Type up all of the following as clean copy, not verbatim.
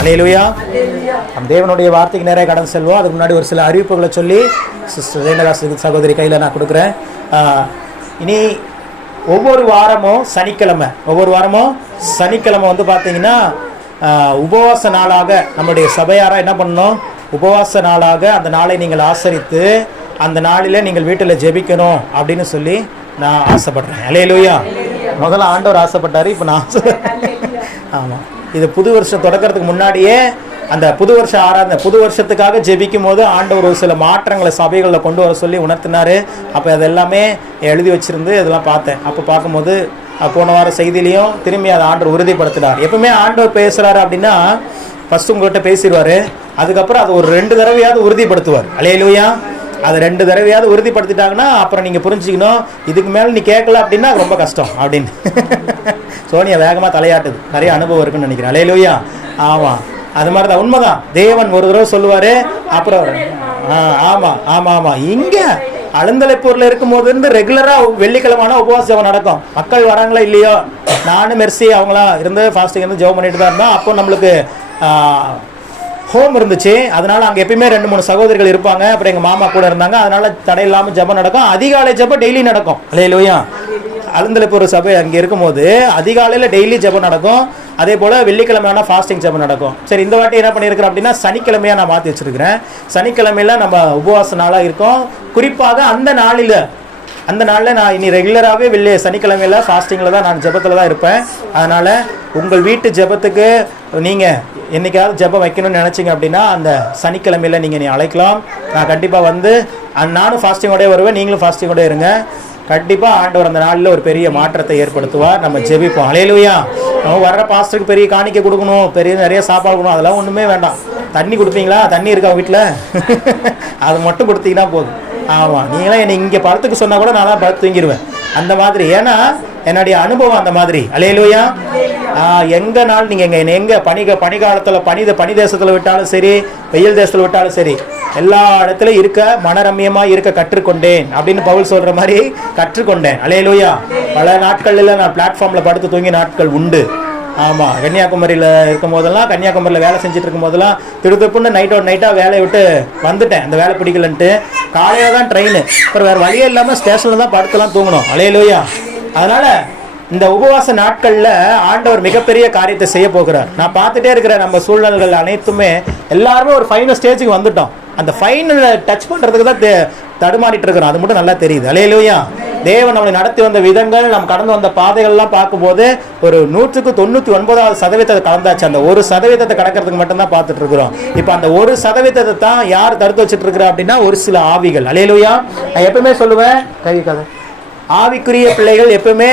அல்லேலூயா. தேவனுடைய வார்த்தைக்கு நேராக கடந்து செல்வோம். அதுக்கு முன்னாடி ஒரு சில அறிவிப்புகளை சொல்லி சிஸ்டர் ரேணகா சகோதரி கையில் நான் கொடுக்குறேன். இனி ஒவ்வொரு வாரமும் சனிக்கிழமை வந்து பார்த்தீங்கன்னா உபவாச நாளாக நம்முடைய சபையாராக என்ன பண்ணணும், உபவாச நாளாக அந்த நாளை நீங்கள் ஆசரித்து அந்த நாளில் நீங்கள் வீட்டில் ஜெபிக்கணும் அப்படின்னு சொல்லி நான் ஆசைப்படுறேன். அல்லேலூயா. முதல்ல ஆண்டவர் ஆசைப்பட்டார், இப்போ நான் ஆமாம். இது புது வருஷம் தொடக்கிறதுக்கு முன்னாடியே அந்த புது வருஷத்துக்காக ஜெபிக்கும் போது ஆண்டவர் ஒரு சில மாற்றங்களை சபைகளில் கொண்டு வர சொல்லி உணர்த்தினார். அப்போ அதெல்லாமே எழுதி வச்சுருந்து இதெல்லாம் பார்த்தேன். அப்போ பார்க்கும்போது போன வார செய்தியிலையும் திரும்பி அதை ஆண்டவர் உறுதிப்படுத்தினார். எப்பவுமே ஆண்டவர் பேசுகிறாரு அப்படின்னா ஃபஸ்ட்டு உங்கள்கிட்ட பேசிடுவார், அதுக்கப்புறம் அதை ஒரு 2 தடவையாவது உறுதிப்படுத்துவார். அல்லேலூயா. அதை 2 தடவையாவது உறுதிப்படுத்திட்டாங்கன்னா அப்புறம் நீங்கள் புரிஞ்சுக்கணும், இதுக்கு மேலே நீ கேட்கல அப்படின்னா ரொம்ப கஷ்டம் அப்படின்னு. சோனியா வேகமாக தலையாட்டுது, நிறைய அனுபவம் இருக்குன்னு நினைக்கிறேன். அல்லேலூயா. ஆமாம், அது மாதிரி தான், உண்மைதான். தேவன் ஒரு தடவை சொல்லுவார், அப்புறம் ஆமாம். இங்கே அழுந்தலைப்பூரில் இருக்கும்போது இருந்து ரெகுலராக வெள்ளிக்கிழமான உபவாச ஜெபம் நடக்கும். மக்கள் வராங்களா இல்லையோ, நானும் மெர்சி அவங்களாம் இருந்து ஃபாஸ்டிங் இருந்து ஜெபம் பண்ணிட்டு தான் இருந்தோம். அப்போ நம்மளுக்கு ஹோம் இருந்துச்சு, அதனால அங்கே எப்பயுமே 2-3 சகோதரிகள் இருப்பாங்க. அப்புறம் எங்கள் மாமா கூட இருந்தாங்க, அதனால தடையில்லாமல் ஜெபம் நடக்கும். அதிகாலை ஜெபம் டெய்லி நடக்கும். அல்லேலூயா. அழுந்தலைப்பூர் சபை அங்கே இருக்கும்போது அதிகாலையில் டெய்லி ஜெபம் நடக்கும். அதே போல் வெள்ளிக்கிழமையான ஃபாஸ்டிங் ஜெபம் நடக்கும். சரி, இந்த வாட்டி என்ன பண்ணியிருக்கிறேன் அப்படின்னா சனிக்கிழமையாக நான் மாற்றி வச்சுருக்கிறேன். சனிக்கிழமையில் நம்ம உபவாச நாளாக இருக்கும். குறிப்பாக அந்த நாளில் நான் இனி ரெகுலராகவே சனிக்கிழமையில் ஃபாஸ்டிங்கில் தான், நான் ஜெபத்தில் தான் இருப்பேன். அதனால் உங்கள் வீட்டு ஜெபத்துக்கு நீங்கள் என்றைக்காவது ஜெபம் வைக்கணும்னு நினச்சிங்க அப்படின்னா அந்த சனிக்கிழமையில் நீங்கள் அழைக்கலாம். நான் கண்டிப்பாக வந்து நானும் ஃபாஸ்டிங்கோடய வருவேன், நீங்களும் ஃபாஸ்டிங்கோடய இருங்க. கண்டிப்பாக ஆண்டவர் அந்த நாளில் ஒரு பெரிய மாற்றத்தை ஏற்படுத்துவார். நம்ம ஜெபிப்போம். அல்லேலூயா. நம்ம வர்ற பாஸ்டருக்கு பெரிய காணிக்கை கொடுக்கணும், நிறைய சாப்பாடு கொடுக்கணும், அதெல்லாம் ஒன்றுமே வேண்டாம். தண்ணி கொடுப்பீங்களா? தண்ணி இருக்கா வீட்டில்? அது மட்டும் கொடுத்தீங்கன்னா போதும். ஆமாம், நீங்களாம் என்னை இங்கே படத்துக்கு சொன்னால் கூட நான் படுத்து தூங்கிடுவேன் அந்த மாதிரி. ஏன்னா என்னுடைய அனுபவம் அந்த மாதிரி. அல்லேலூயா. எங்கே நாள் நீங்கள் எங்கே பனிகாலத்தில் பனி தேசத்தில் விட்டாலும் சரி, வெயில் தேசத்தில் விட்டாலும் சரி, எல்லா இடத்துலையும் இருக்க மனரம்யமாக இருக்க கற்றுக்கொண்டேன் அப்படின்னு பவுல் சொல்கிற மாதிரி கற்றுக்கொண்டேன். அல்லேலூயா. பல நாட்களில் நான் பிளாட்ஃபார்மில் படுத்து தூங்கிய நாட்கள் உண்டு. ஆமாம், கன்னியாகுமரியில் இருக்கும் போதெல்லாம், கன்னியாகுமரியில் வேலை செஞ்சுட்டு இருக்கும் போதெல்லாம் திடுப்புன்னு நைட்டாக வேலையை விட்டு வந்துட்டேன். அந்த வேலை பிடிக்கலன்ட்டு காலையில் தான் ட்ரெயின், அப்புறம் வேறு வழியே இல்லாமல் ஸ்டேஷனில் தான் படுத்துலாம் தூங்கணும். அல்லேலூயா. அதனால் இந்த உபவாச நாட்களில் ஆண்டவர் மிகப்பெரிய காரியத்தை செய்ய போகிறார். நான் பார்த்துட்டே இருக்கிற நம்ம சூழ்நிலைகள் அனைத்துமே எல்லாருமே ஒரு ஃபைனல் ஸ்டேஜுக்கு வந்துட்டோம். அந்த ஃபைனலை டச் பண்ணுறதுக்கு தான் தடுமாறிட்டு இருக்கிறோம். அது மட்டும் நல்லா தெரியுது. அல்லேலூயா. தேவன் நம்மளை நடத்தி வந்த விதங்கள், நம்ம கடந்து வந்த பாதைகள்லாம் பார்க்கும்போது ஒரு 100க்கு 99% கடந்தாச்சு. அந்த 1% கடக்கிறதுக்கு மட்டும்தான் பார்த்துட்டு இருக்கிறோம். இப்போ அந்த 1% தான் யார் தடுத்து வச்சுட்டு இருக்கிறா அப்படின்னா ஒரு சில ஆவிகள். அல்லேலூயா. நான் எப்பவுமே சொல்லுவேன், கதை ஆவிக்குரிய பிள்ளைகள் எப்பவுமே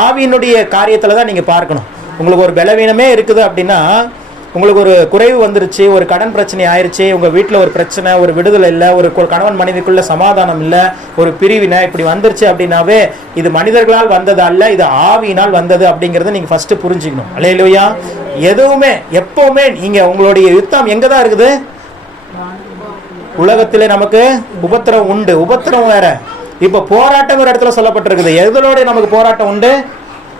ஆவியினுடைய காரியத்தில் தான் நீங்கள் பார்க்கணும். உங்களுக்கு ஒரு பலவீனமே இருக்குது அப்படின்னா, உங்களுக்கு ஒரு குறைவு வந்துருச்சு, ஒரு கடன் பிரச்சனை ஆயிடுச்சு, உங்கள் வீட்டில் ஒரு பிரச்சனை, ஒரு விடுதலை இல்லை, ஒரு கணவன் மனைவிக்குள்ள சமாதானம் இல்லை, ஒரு பிரிவினை இப்படி வந்துருச்சு அப்படின்னாவே இது மனிதர்களால் வந்தது அல்ல, இது ஆவியினால் வந்தது அப்படிங்கிறத நீங்கள் ஃபஸ்ட்டு புரிஞ்சுக்கணும். அல்லேலூயா. எதுவுமே எப்போவுமே நீங்கள் உங்களுடைய யுத்தம் எங்கே தான் இருக்குது? உலகத்திலே நமக்கு உபத்திரம் உண்டு. உபத்திரம் வேற. இப்போ போராட்டம் ஒரு இடத்துல சொல்லப்பட்டிருக்குது. எதோட நமக்கு போராட்டம் உண்டு?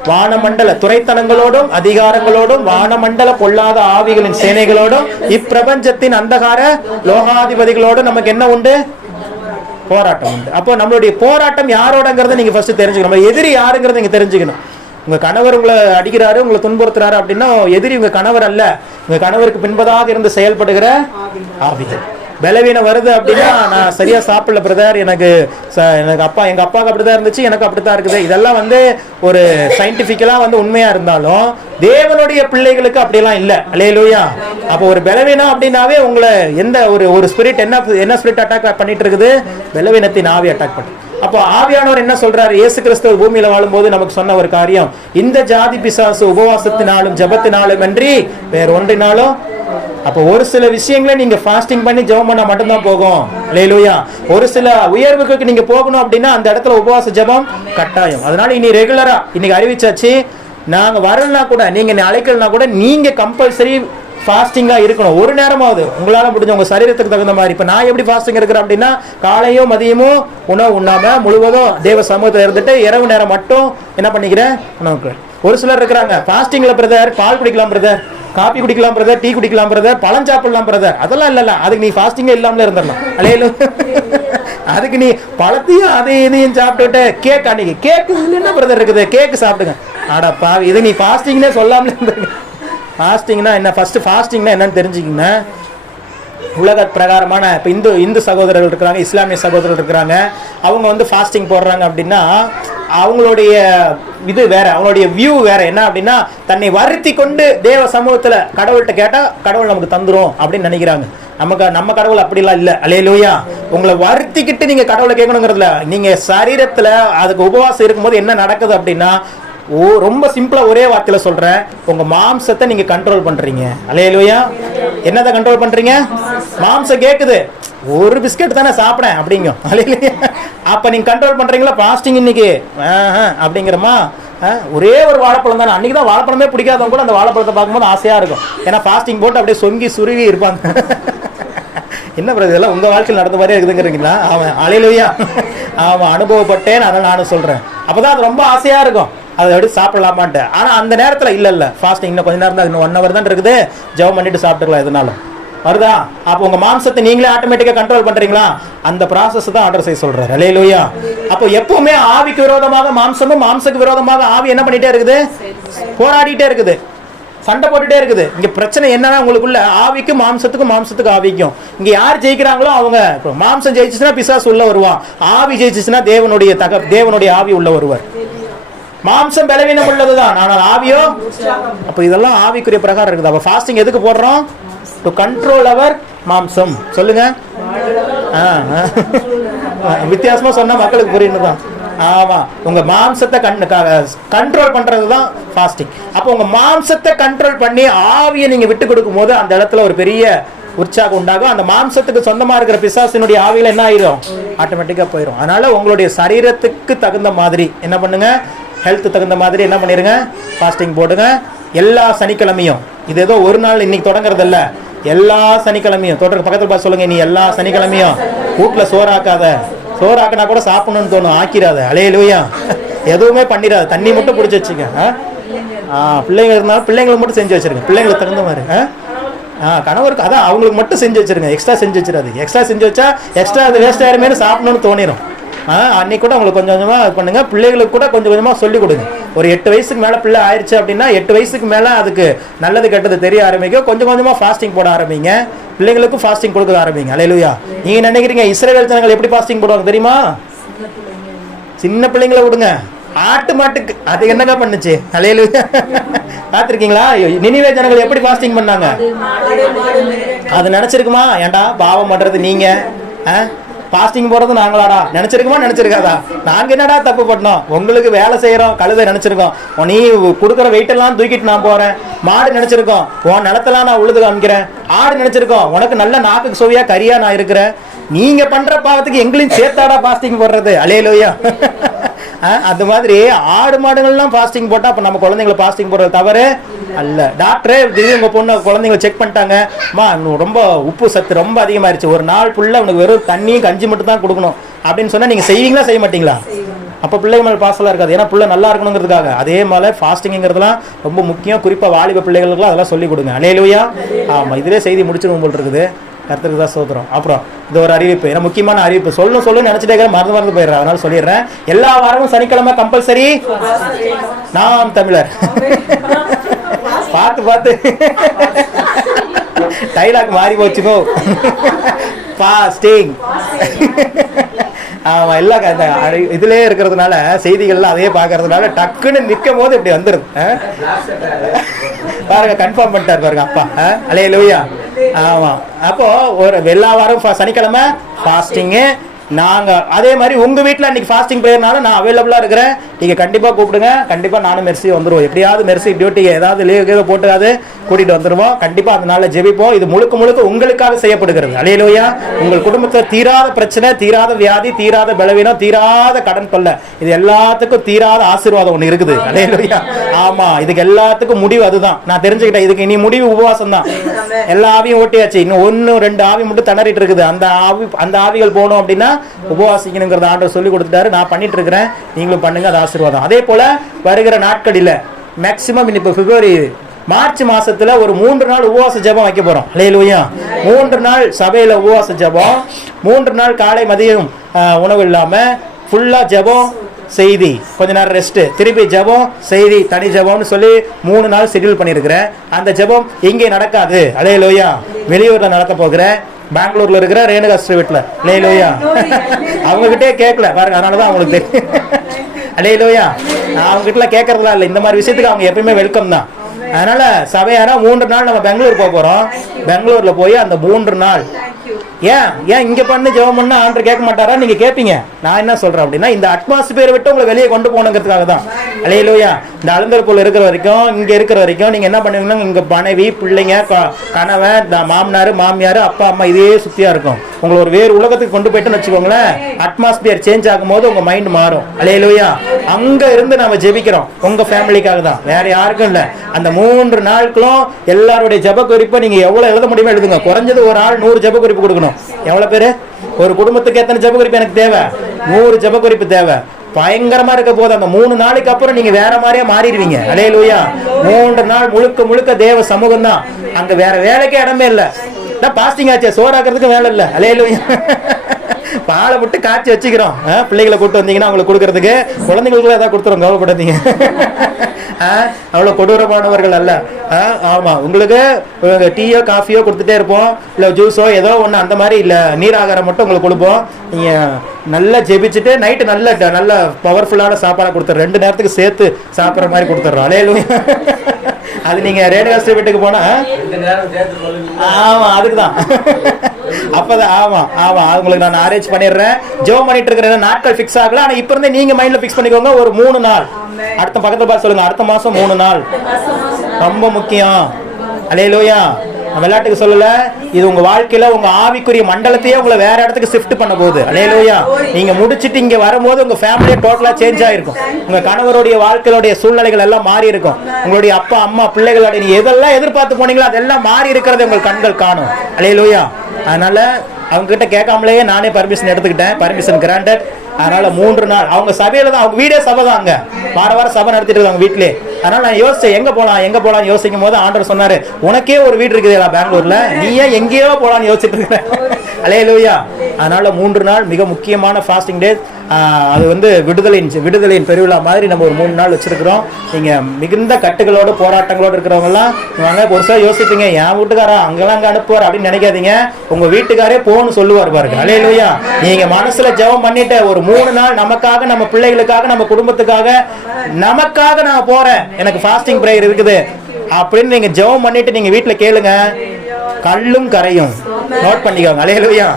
வானமண்டல துரைத்தனங்களோடும் அதிகாரங்களோடும் வானமண்டல பொல்லாத ஆவிகளின் சேனைகளோடும் இப்பிரபஞ்சத்தின் அந்தகார லோகாதிபதிகளோடும் நமக்கு என்ன உண்டு? போராட்டம் உண்டு. அப்போ நம்மளுடைய போராட்டம் யாரோடங்கிறத நீங்க ஃபர்ஸ்ட் தெரிஞ்சுக்கணும். நம்ம எதிரி யாருங்கிறத நீங்க தெரிஞ்சுக்கணும். உங்க கணவர் உங்களை அடிக்கிறாரு, உங்களை துன்புறுத்துறாரு அப்படின்னா எதிரி உங்க கணவர் அல்ல, உங்க கணவருக்கு பின்பதாக இருந்து செயல்படுகிற ஆவிகள். பலவீனம் வருது அப்படின்னா, நான் சரியா சாப்பிடல பிரதர், எனக்கு எங்க அப்பாவுக்கு அப்படிதான் இருந்துச்சு, எனக்கு அப்படித்தான் இருக்குது. இதெல்லாம் ஒரு சயின்டிபிக்கலா உண்மையா இருந்தாலும் தேவனுடைய பிள்ளைகளுக்கு அப்படியெல்லாம் இல்லை. அல்லேலூயா. அப்போ ஒரு பலவீனம் அப்படின்னாவே உங்களை எந்த ஒரு ஸ்பிரிட் என்ன ஸ்பிரிட் அட்டாக் பண்ணிட்டு இருக்குது? பலவீனத்தின் ஆவி அட்டாக் பண்ணி. அப்போ ஆவியானவர் என்ன சொல்றாரு? இயேசு கிறிஸ்து பூமியில வாழும்போது நமக்கு சொன்ன ஒரு காரியம், இந்த ஜாதி பிசாசு உபவாசத்தினாலும் ஜபத்தினாலும் அன்றி வேற ஒன்றினாலும். அப்போ ஒரு சில விஷயங்களை நீங்க ஃபாஸ்டிங் பண்ணி ஜெபம் பண்ணா மட்டும்தான் போகும். அல்லேலூயா. ஒரு சில உயர்வுக்கு நீங்க போகணும் அப்படின்னா அந்த இடத்துல உபவாச ஜெபம் கட்டாயம். அதனால இனி ரெகுலரா இன்னைக்கு அறிவிச்சாச்சு, நாங்க வரலனா கூட, நீங்க அழைக்கலனா கூட நீங்க கம்பல்சரி ஃபாஸ்டிங்கா இருக்கணும். ஒரு நேரமாவது உங்களால முடிஞ்ச உங்க சரீரத்துக்கு தகுந்த மாதிரி. இப்ப நான் எப்படி ஃபாஸ்டிங் இருக்கிறேன் அப்படின்னா, காலையும் மதியமும் உணவு உண்ணாம முழுவதும் தேவ சமூகத்தில் இருந்துட்டு இரவு நேரம் மட்டும் என்ன பண்ணிக்கிறேன், உணவு. ஒரு சிலர் இருக்கிறாங்க ஃபாஸ்டிங்ல பிரதர் பால் குடிக்கலாம் பிரதர், காப்பி குடிக்கலாம் பிரதர், டீ குடிக்கலாம் பிரதர், பழம் சாப்பிடலாம் பிரதர், அதெல்லாம் இல்ல. அதுக்கு நீ ஃபாஸ்டிங்கே இல்லாமல இருந்துடலாம். அலையில அதுக்கு நீ பழத்தையும் அதையும் இதையும் சாப்பிட்டுட்டு கேக், அன்னைக்கு கேக்கு என்ன பிரதர் இருக்குது, கேக்கு சாப்பிடுங்க. ஆடாப்பா, இது நீ ஃபாஸ்டிங்னே சொல்லாமல இருந்துருங்க. ஃபாஸ்டிங்னா என்ன? ஃபர்ஸ்ட் ஃபாஸ்டிங்னா என்னன்னு தெரிஞ்சுக்கிங்க. உலக பிரகாரமான இப்போ இந்து சகோதரர்கள் இருக்கிறாங்க, இஸ்லாமிய சகோதரர்கள் இருக்கிறாங்க. அவங்க வந்து ஃபாஸ்டிங் போடுறாங்க அப்படின்னா அவங்களுடைய இது வேற, அவங்களுடைய வியூ வேற. என்ன அப்படின்னா, தன்னை வருத்தி கொண்டு தேவ சமூகத்துல கடவுள்கிட்ட கேட்டா கடவுள் நமக்கு தந்துரும் அப்படின்னு நினைக்கிறாங்க. நம்ம கடவுள் அப்படிலாம் இல்லை. அல்லேலூயா. உங்களை வருத்திக்கிட்டு நீங்க கடவுளை கேட்கணுங்கிறதுல, நீங்க சரீரத்துல அதுக்கு உபவாசம் இருக்கும்போது என்ன நடக்குது அப்படின்னா, ரொம்ப சிம்பிளா ஒரே வார்த்தையில சொல்றேன், உங்க மாம்சத்தை நீங்க கண்ட்ரோல் பண்றீங்க. அல்லேலூயா. என்னதை கண்ட்ரோல் பண்றீங்க? மாம்சம் கேக்குது, ஒரு பிஸ்கெட் தானே சாப்பிடேன் அப்படிங்க. அப்ப நீங்க கண்ட்ரோல் பண்றீங்களா ஃபாஸ்டிங் இன்னைக்கு அப்படிங்கிறமா? ஒரே ஒரு வாழைப்பழம் தானே. அன்னைக்கு தான் வாழைப்பழமே பிடிக்காதவங்க கூட அந்த வாழைப்பழத்தை பார்க்கும்போது ஆசையா இருக்கும். ஏன்னா ஃபாஸ்டிங் போட்டு அப்படியே சொங்கி சுருவி இருப்பாங்க. என்ன பிரதர், இதெல்லாம் உங்க வாழ்க்கையில் நடந்த மாதிரியே இருக்குதுங்கிறீங்களா? அவன் அல்லேலூயா. அவன் அனுபவப்பட்டேன், அதனால நானும் சொல்றேன். அப்பதான் அது ரொம்ப ஆசையா இருக்கும், அதை எடுத்து சாப்பிடலாமான்ட்டு. ஆனா அந்த நேரத்துல இல்ல ஃபாஸ்டிங் இன்னும் கொஞ்ச நேரம் தான், இன்னும் 1 hour தான் இருக்குது, ஜெபம் பண்ணிட்டு சாப்பிட்டுக்கலாம். இதனால வருதா? அப்போ உங்க மாம்சத்தை நீங்களே ஆட்டோமேட்டிக்கா கண்ட்ரோல் பண்றீங்களா? அந்த ப்ராசஸ் தான் ஆர்டர் செய்ய சொல்றாரு. அல்லேலூயா. அப்போ எப்பவுமே ஆவிக்கு விரோதமாக மாம்சமும், மாம்சக்கு விரோதமாக ஆவி என்ன பண்ணிட்டே இருக்குது? போராடிட்டே இருக்குது, சண்டை போட்டுட்டே இருக்குது. இங்க பிரச்சனை என்னன்னா, உங்களுக்குள்ள ஆவிக்கும் மாம்சத்துக்கும், மாம்சத்துக்கும் ஆவிக்கும் இங்க யார் ஜெயிக்கிறாங்களோ அவங்க. மாம்சம் ஜெயிச்சுன்னா பிசாசு உள்ள வருவான், ஆவி ஜெயிச்சுன்னா தேவனுடைய ஆவி உள்ள வருவார். மாம்சம் பலவீனம் உள்ளதுதான், ஆனால் ஆவியோ. அப்ப இதெல்லாம் ஆவிக்குரிய பிரகாரம் இருக்குது. அப்ப ஃபாஸ்டிங் எதுக்கு போடுறோம்? டு கண்ட்ரோல் அவர் மாம்சம். சொல்லுங்க. வித்தியாசமா சொன்னா மக்களுக்கு புரியணும். ஆமா, உங்க மாம்சத்தை கண்ட்ரோல் பண்றதுதான் ஃபாஸ்டிங். அப்போ உங்க மாம்சத்தை கண்ட்ரோல் பண்ணி ஆவியை நீங்க விட்டு கொடுக்கும் போது அந்த இடத்துல ஒரு பெரிய உற்சாகம் உண்டாகும். அந்த மாம்சத்துக்கு சொந்தமா இருக்கிற பிசாசினுடைய ஆவியில என்ன ஆயிரும்? ஆட்டோமேட்டிக்கா போயிடும். அதனால உங்களுடைய சரீரத்துக்கு தகுந்த மாதிரி என்ன பண்ணுங்க, ஹெல்த் தகுந்த மாதிரி என்ன பண்ணிருங்க, ஃபாஸ்டிங் போடுங்க. எல்லா சனிக்கிழமையும், இது ஏதோ ஒரு நாள் இன்னைக்கு தொடங்குறது இல்ல, எல்லா சனிக்கிழமையும் தொடர். பக்கத்துல பார்த்து சொல்லுங்க, நீ எல்லா சனிக்கிழமையும் வீட்டுல சோறாக்காத, சோறாக்கினா கூட சாப்பிடணும்னு தோணும், ஆக்கிராத. அல்லேலூயா. எதுவுமே பண்ணிடாது, தண்ணி மட்டும் பிடிச்சி வச்சுங்க. பிள்ளைங்க இருந்தாலும் பிள்ளைங்களுக்கு மட்டும் செஞ்சு வச்சிருங்க, பிள்ளைங்களுக்கு தகுந்த மாதிரி. கணவருக்கு அதான் அவங்களுக்கு மட்டும் செஞ்சு வச்சிருங்க, எக்ஸ்ட்ரா செஞ்சு வச்சிடாது. எக்ஸ்ட்ரா செஞ்சு வச்சா எக்ஸ்ட்ரா அது வேஸ்ட் ஆயிருமே சாப்பிடணும்னு தோணிடும். அன்னைக்கு கூட உங்களுக்கு கொஞ்சம் கொஞ்சமா பண்ணுங்க. பிள்ளைகளுக்கு கூட கொஞ்சம் கொஞ்சமா சொல்லி கொடுங்க. ஒரு 8 வயசுக்கு மேல பிள்ளை ஆயிடுச்சு அப்படின்னா 8 வயசுக்கு மேல அதுக்கு நல்லது கெட்டது தெரிய ஆரம்பிக்கும். கொஞ்சம் கொஞ்சமா ஃபாஸ்டிங் போட ஆரம்பிங்க, பிள்ளைங்களுக்கும் ஃபாஸ்டிங் கொடுக்க ஆரம்பிங்க. அல்லேலூயா. நீங்க நினைக்கிறீங்க இஸ்ரவேல் ஜனங்கள் எப்படி ஃபாஸ்டிங் போடுவாங்க தெரியுமா? சின்ன பிள்ளைங்களை விடுங்க, ஆட்டு மாட்டுக்கு அது என்னங்க பண்ணுச்சு? அல்லேலூயா. பார்த்திருக்கீங்களா? நினிவே ஜனங்கள் எப்படி ஃபாஸ்டிங் பண்ணாங்க? அது நினைச்சிருக்குமா? ஏன்டா பாவம் பண்றது நீங்க, ஃபாஸ்டிங் போறது நாங்களாடா நினைச்சிருக்குமா? நினைச்சிருக்காதா? நாங்க என்னடா தப்பு பண்ணோம்? உங்களுக்கு வேலை செய்யறோம், கழுதை நினைச்சிருக்கோம், நீ கொடுக்குற வெயிட் எல்லாம் தூக்கிட்டு நான் போறேன். மாடு நினைச்சிருக்கோம், உன் நிலத்தெல்லாம் நான் உழுது காமிக்கிறேன். ஆடு நினைச்சிருக்கோம், உனக்கு நல்ல நாக்குக்கு சுவையா கரியா நான் இருக்கிறேன். நீங்க பண்ற பாவத்துக்கு எங்களையும் சேர்த்தாடா ஃபாஸ்டிங் போடுறது. அல்லேலூயா. அந்த மாதிரி ஆடு மாடுகள்லாம் ஃபாஸ்டிங் போட்டா அப்ப நம்ம குழந்தைங்களை ஃபாஸ்டிங் போடுறது தவறு அல்ல. டாக்டரே திடீர்னு உங்க பொண்ணு குழந்தைங்களை செக் பண்ணிட்டாங்க, அம்மா ரொம்ப உப்பு சத்து ரொம்ப அதிகமாயிருச்சு, ஒரு நாள் ஃபுல்லா உனக்கு வெறும் தண்ணியும் கஞ்சி மட்டும் தான் கொடுக்கணும் அப்படின்னு சொன்னா நீங்க செய்வீங்களா செய்ய மாட்டீங்களா? அப்ப பிள்ளைங்க மேல பாசலா இருக்காது, ஏன்னா பிள்ளை நல்லா இருக்கணுங்கிறதுக்காக. அதே மாதிரி ஃபாஸ்டிங்கிறதுலாம் ரொம்ப முக்கியம். குறிப்பா வாலிப பிள்ளைகளுக்குலாம் அதெல்லாம் சொல்லி கொடுங்க. அல்லேலூயா. ஆமா, இதுவே செய்தி முடிச்சிடும் போல் இருக்குது. கர்த்தருக்கு தான் சோத்திரம். அப்புறம் இது ஒரு அறிவிப்பு, ஏன்னா முக்கியமான அறிவிப்பு. சொல்லணும்னு நினைச்சிட்டே மறந்து போயிடுறேன், அதனால சொல்லிடுறேன். எல்லா வாரமும் சனிக்கிழமை கம்பல்சரி நாம் தமிழர். பார்த்து டைலாக் மாறி போச்சுக்கோ. ஃபாஸ்டிங். ஆமா, எல்லாம் இதுலயே இருக்கிறதுனால செய்திகள்லாம் அதே பாக்குறதுனால டக்குன்னு நிற்கும் போது இப்படி வந்துருது. பாருங்க, கன்ஃபார்ம் பண்ணிட்டார் பாருங்க அப்பா. அல்லேலூயா. ஆமா, அப்போ ஒரு எல்லா வாரம் சனிக்கிழமை ஃபாஸ்டிங்கு. நாங்க அதே மாதிரி உங்க வீட்டுல அன்னைக்கு ஃபாஸ்டிங் பிரேயர்னால நான் அவைலபிளா இருக்கிறேன். நீங்க கண்டிப்பா கூப்பிடுங்க, கண்டிப்பா நானும் மெர்சி வந்துருவோம். எப்படியாவது மெர்சி டியூட்டி ஏதாவது லீவ் கீழே போட்டுக்காது கூட்டிட்டு வந்துருவோம். கண்டிப்பா அதனால ஜெபிப்போம். இது முழுக்க உங்களுக்காக செய்யப்படுகிறது. அல்லேலூயா. உங்கள் குடும்பத்துல தீராத பிரச்சனை, தீராத வியாதி, தீராத பலவீனம், தீராத கடன் கொள்ள, இது எல்லாத்துக்கும் தீராத ஆசீர்வாதம் ஒண்ணு இருக்குது. அல்லேலூயா. ஆமா, இதுக்கு எல்லாத்துக்கும் முடிவு அதுதான். நான் தெரிஞ்சுக்கிட்டேன், இதுக்கு இனி முடிவு உபவாசம் தான். எல்லா ஆவியும் ஓட்டியாச்சு, இன்னும் 1-2 ஆவி மட்டும் திணறிட்டு இருக்குது. அந்த ஆவிகள் போகணும் அப்படின்னா உபவாசிக்கணுங்கிறத ஆண்டவர் சொல்லி கொடுத்துட்டாரு. நான் பண்ணிட்டு இருக்கிறேன், நீங்களும் பண்ணுங்க, அது ஆசீர்வாதம். அதே போல வருகிற நாட்களில் மேக்சிமம் இப்போ February மார்ச் மாசத்துல ஒரு 3 நாள் உபவாச ஜெபம் வைக்க போறோம். அல்லேலூயா. 3 நாள் சபையில உபவாச ஜெபம், 3 நாள் காலை மதியம் உணவு இல்லாம ஃபுல்லா ஜெபம், செய்தி, கொஞ்ச நேரம் ரெஸ்ட், திருப்பி ஜெபம், செய்தி, தனி ஜெபம்னு சொல்லி 3 நாள் ஷெட்யூல் பண்ணியிருக்கிறேன். அந்த ஜெபம் இங்கே நடக்காது. அல்லேலூயா. வெளியூர்ல நடத்த போகிறேன். பெங்களூர்ல இருக்கிற ரேணுகா ஸ்ரீ வீட்டுல. அல்லேலூயா. அவங்க கிட்டே கேட்கல பாருங்க, அதனாலதான் அவங்களுக்கு தெரியும். அல்லேலூயா. அவங்க கிட்ட கேட்கறதுலாம் இல்லை, இந்த மாதிரி விஷயத்துக்கு அவங்க எப்பயுமே வெல்கம் தான். அதனால சபையாரா 3 நாள் நம்ம பெங்களூர் போறோம். பெங்களூர்ல போய் அந்த 3 நாள் ஏன் இங்க பண்ணு ஜெபம் பண்ண ஆண்டவர் கேட்க மாட்டாரா நீங்க கேட்பீங்க. நான் என்ன சொல்றேன் அப்படின்னா, இந்த அட்மாஸ்பியர் விட்டு உங்களை வெளியே கொண்டு போகணுங்கிறதுக்காக தான். அல்லேலூயா. இந்த அலந்தரப்பூர் இருக்கிற வரைக்கும், இங்க இருக்கிற வரைக்கும் நீங்க என்ன பண்ணுவீங்கன்னா, இங்க மனைவி, பிள்ளைங்க, கணவன், மாமனார், மாமியார், அப்பா, அம்மா இதே சுத்தியா இருக்கும். உங்களை ஒரு வேறு உலகத்துக்கு கொண்டு போயிட்டுன்னு வச்சுக்கோங்களேன், அட்மாஸ்பியர் சேஞ்ச் ஆகும் போது உங்க மைண்ட் மாறும். அல்லேலூயா. அங்க இருந்து நம்ம ஜெபிக்கிறோம் உங்க ஃபேமிலிக்காக தான், வேற யாருக்கும் இல்ல. அந்த 3 நாட்களும் எல்லாருடைய ஜெப குறிப்பை நீங்க எவ்வளவு எழுத முடியுமோ எழுதுங்க. குறைஞ்சது ஒரு ஆள் 100 ஜெப குறிப்பு கொடுக்கணும். எவ்வளவு பேரு? ஒரு குடும்பத்துக்கு எத்தனை ஜெப குறிப்பு எனக்கு தேவை? 100 ஜெப குறிப்பு தேவை. பயங்கரமா இருக்க போது அந்த 3 நாளைக்கு அப்புறம் நீங்க வேற மாதிரியா மாறிடுவீங்க. அல்லேலூயா. 3 நாள் முழுக்க முழுக்க தேவ சமூகம் தான். அங்க வேற வேலைக்கே இடமே இல்ல. பாஸ்டிங் ஆச்சு, சோறாக்குறதுக்கு வேலை இல்ல. அல்லேலூயா. பாலை விட்டு காய்ச்சி வச்சுக்கிறோம். பிள்ளைகளை கூட்டு வந்தீங்கன்னா அவங்களுக்கு கொடுக்கறதுக்கு, குழந்தைங்களுக்கு ஏதாவது கொடுத்துரும், கவலைப்படாதீங்க. அவ்வளவு கொடூரமானவர்கள் அல்ல. ஆமா, உங்களுக்கு டீயோ காஃபியோ கொடுத்துட்டே இருப்போம், இல்ல ஜூஸோ ஏதோ ஒண்ணு, அந்த மாதிரி இல்ல, நீராகாரம் மட்டும் உங்களுக்கு கொடுப்போம். நீங்க நல்லா ஜெபிச்சுட்டு நைட்டு நல்ல பவர்ஃபுல்லான சாப்பாடை கொடுத்துறோம். 2 நேரத்துக்கு சேர்த்து சாப்பிட்ற மாதிரி கொடுத்துட்றோம். அல்லேலூயா. அது நீங்க ரேணுகா ஸ்ரீ வீட்டுக்கு போனா ஆமா அதுக்குதான். அப்பதான் ஆமா உங்களுக்கு நான் அரேஞ்ச் பண்ணிடுறேன். ஜெபம் பண்ணிட்டு இருக்கிற நாட்கள் ஃபிக்ஸ் ஆகல, ஆனா இப்ப இருந்தே நீங்க மைண்ட்ல ஃபிக்ஸ் பண்ணிக்கோங்க. ஒரு 3 நாள், அடுத்த பக்கத்துல பார்த்து சொல்லுங்க, அடுத்த மாசம் 3 நாள் ரொம்ப முக்கியம். அல்லேலூயா. விளையாட்டுக்கு சொல்லல, இது உங்க வாழ்க்கையில உங்க ஆவிக்குரிய மண்டலத்தையே உங்களை வேற இடத்துக்கு ஷிஃப்ட் பண்ண போகுது. அல்லேலூயா. நீங்க முடிச்சிட்டு இங்க வரும்போது உங்க ஃபேமிலியே டோட்டலா சேஞ்ச் ஆயிருக்கும். உங்க கணவருடைய வாழ்க்கையுடைய சூழ்நிலைகள் எல்லாம் மாறி இருக்கும். உங்களுடைய அப்பா, அம்மா, பிள்ளைகளோட நீங்க எதெல்லாம் எதிர்பார்த்து போனீங்களோ அதெல்லாம் மாறி இருக்கிறது உங்கள் கண்கள் காணும். அல்லேலூயா. அதனால அவங்க கிட்ட கேட்காமலேயே நானே பர்மிஷன் எடுத்துக்கிட்டேன். Permission granted. அதனால 3 நாள் அவங்க சபையில தான், அவங்க வீடே சபை தான், அங்க வாரம் சபை நடத்திட்டு இருக்காங்க வீட்லயே. அதனால நான் யோசிச்சேன் எங்க போலாம் யோசிக்கும் போது ஆண்டவர் சொன்னாரு, உனக்கே ஒரு வீடு இருக்குதுடா பெங்களூர்ல, நீ ஏன் எங்கேயோ போலான்னு யோசிச்சுட்டு இருக்க. அல்லேலூயா. அதனால 3 நாள் மிக முக்கியமான ஃபாஸ்டிங் டேஸ். அது வந்து விடுதலையின் பெருவிழா மாதிரி நம்ம ஒரு 3 நாள் வச்சிருக்கிறோம். நீங்க மிகுந்த கட்டுகளோடு போராட்டங்களோடு இருக்கிறவங்க எல்லாம் வாங்க. ஒரு சார் யோசிப்பீங்க, என் வீட்டுக்காரா அங்கெல்லாம் அங்க அனுப்புவார் அப்படின்னு நினைக்காதீங்க. உங்க வீட்டுக்காரே போன்னு சொல்லுவார் பாருங்க. அல்லேலூயா. நீங்க மனசுல ஜெபம் பண்ணிட்டு ஒரு 3 நாள் நமக்காக, நம்ம பிள்ளைகளுக்காக, நம்ம குடும்பத்துக்காக, நமக்காக நான் போறேன், எனக்கு ஃபாஸ்டிங் பிரேயர் இருக்குது அப்படின்னு நீங்க ஜெபம் பண்ணிட்டு நீங்க வீட்டுல கேளுங்க, கல்லும் கரையும். நோட் பண்ணிக்கோங்க. அல்லேலூயா.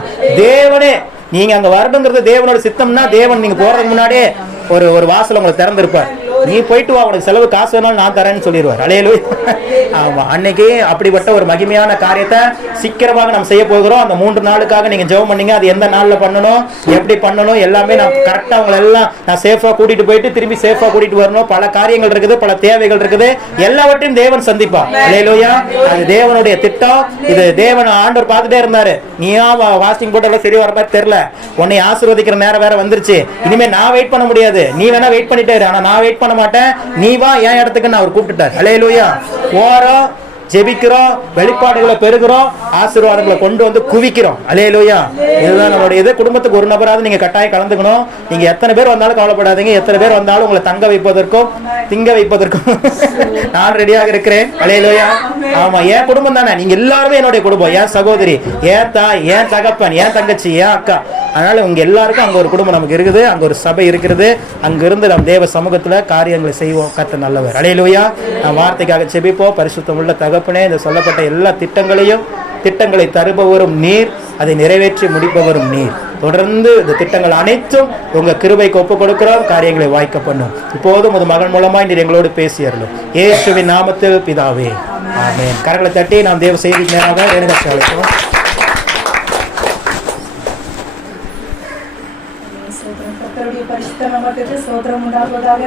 தேவனே நீங்க அங்க வரணுங்கிறது தேவனோட சித்தம்னா, தேவன் நீங்க போறதுக்கு முன்னாடியே ஒரு வாசல் உங்களுக்கு திறந்திருப்பார். நீ போயிட்டு வா, உனக்கு செலவு காசு வேணாலும் நான் தரேன்னு சொல்லிடுவார். அல்லேலூயா. ஆமா, அன்னைக்கு அப்படிப்பட்ட ஒரு மகிமையான காரியத்தை சீக்கிரமாக நம்ம செய்ய போகிறோம். அந்த 3 நாளுக்காக நீங்க ஜெபம் பண்ணீங்க, அது எந்த நாள்ல பண்ணணும், எப்படி பண்ணணும், எல்லாமே நான் கரெக்டா உங்களை எல்லாம் நான் சேஃபா கூட்டிட்டு போயிட்டு திரும்பி சேஃபா கூட்டிட்டு வரணும். பல காரியங்கள் இருக்குது, பல தேவைகள் இருக்குது, எல்லாவற்றையும் தேவன் சந்திப்பார். அல்லேலூயா. அது தேவனுடைய திட்டம். இது தேவன் ஆண்டவர் பார்த்துட்டே இருந்தாரு. நீயா வாஸ்டிங் போட்டெல்லாம் சரி வர மாதிரி தெரியல, உன்னை ஆசீர்வதிக்கிற நேரம் வேற வந்துருச்சு, இனிமே நான் வெயிட் பண்ண முடியாது, நீ வேணா வெயிட் பண்ணிட்டே இரு, ஆனா நான் வெயிட் பண்ண மாட்டேன், நீ வா என் இடத்துக்கு அவர் கூப்பிட்டுட்டார். அல்லேலூயா. போறோம், ஜெபிக்கிறோம், வெளிப்பாடுகளை பெறுகிறோம், ஆசீர்வாதங்களை கொண்டு வந்து குவிக்கிறோம். அல்லேலூயா. இதுதான் நம்மளுடைய இது. குடும்பத்துக்கு ஒரு நபராவது நீங்க கட்டாயம் கலந்துக்கணும். நீங்க எத்தனை பேர் வந்தாலும் கவலைப்படாதீங்க. எத்தனை பேர் வந்தாலும் உங்களை தங்க வைப்பதற்கும் திங்க வைப்பதற்கும் நான் ரெடியாக இருக்கிறேன். அல்லேலூயா. ஆமா, என் குடும்பம் தானே, நீங்க எல்லாருமே என்னுடைய குடும்பம், என் சகோதரி, என் தாய், என் தகப்பன், என் தங்கச்சி, என் அக்கா. அதனால உங்க எல்லாருக்கும் அங்க ஒரு குடும்பம் நமக்கு இருக்குது, அங்க ஒரு சபை இருக்கிறது. அங்க இருந்து நம்ம தேவ சமூகத்துல காரியங்களை செய்வோம். கர்த்தர் நல்லவர். அல்லேலூயா. நாம் வார்த்தைக்காக செபிப்போம். பரிசுத்தம் உள்ள தகப்பனே, இந்த சொல்லப்பட்ட எல்லா திட்டங்களை தருபவரும் நீர், அதை நிறைவேற்றி முடிப்பவரும் நீர். தொடர்ந்து இந்த திட்டங்கள் அனைத்தும் உங்க கிருபைக்கு ஒப்புக் கொடுக்கிறோம். காரியங்களை வாய்க்க பண்ணும். இப்போதும் ஒரு மகன் மூலமாய் நீர் எங்களோடு பேசியறலும். இயேசுவின் நாமத்தில் பிதாவே, ஆமென். கரங்களை தட்டி நாம் தேவ செய்தி நேராக ரேணுகாச்சாலைக்கும் சோதரம் உண்டாகுவதாக.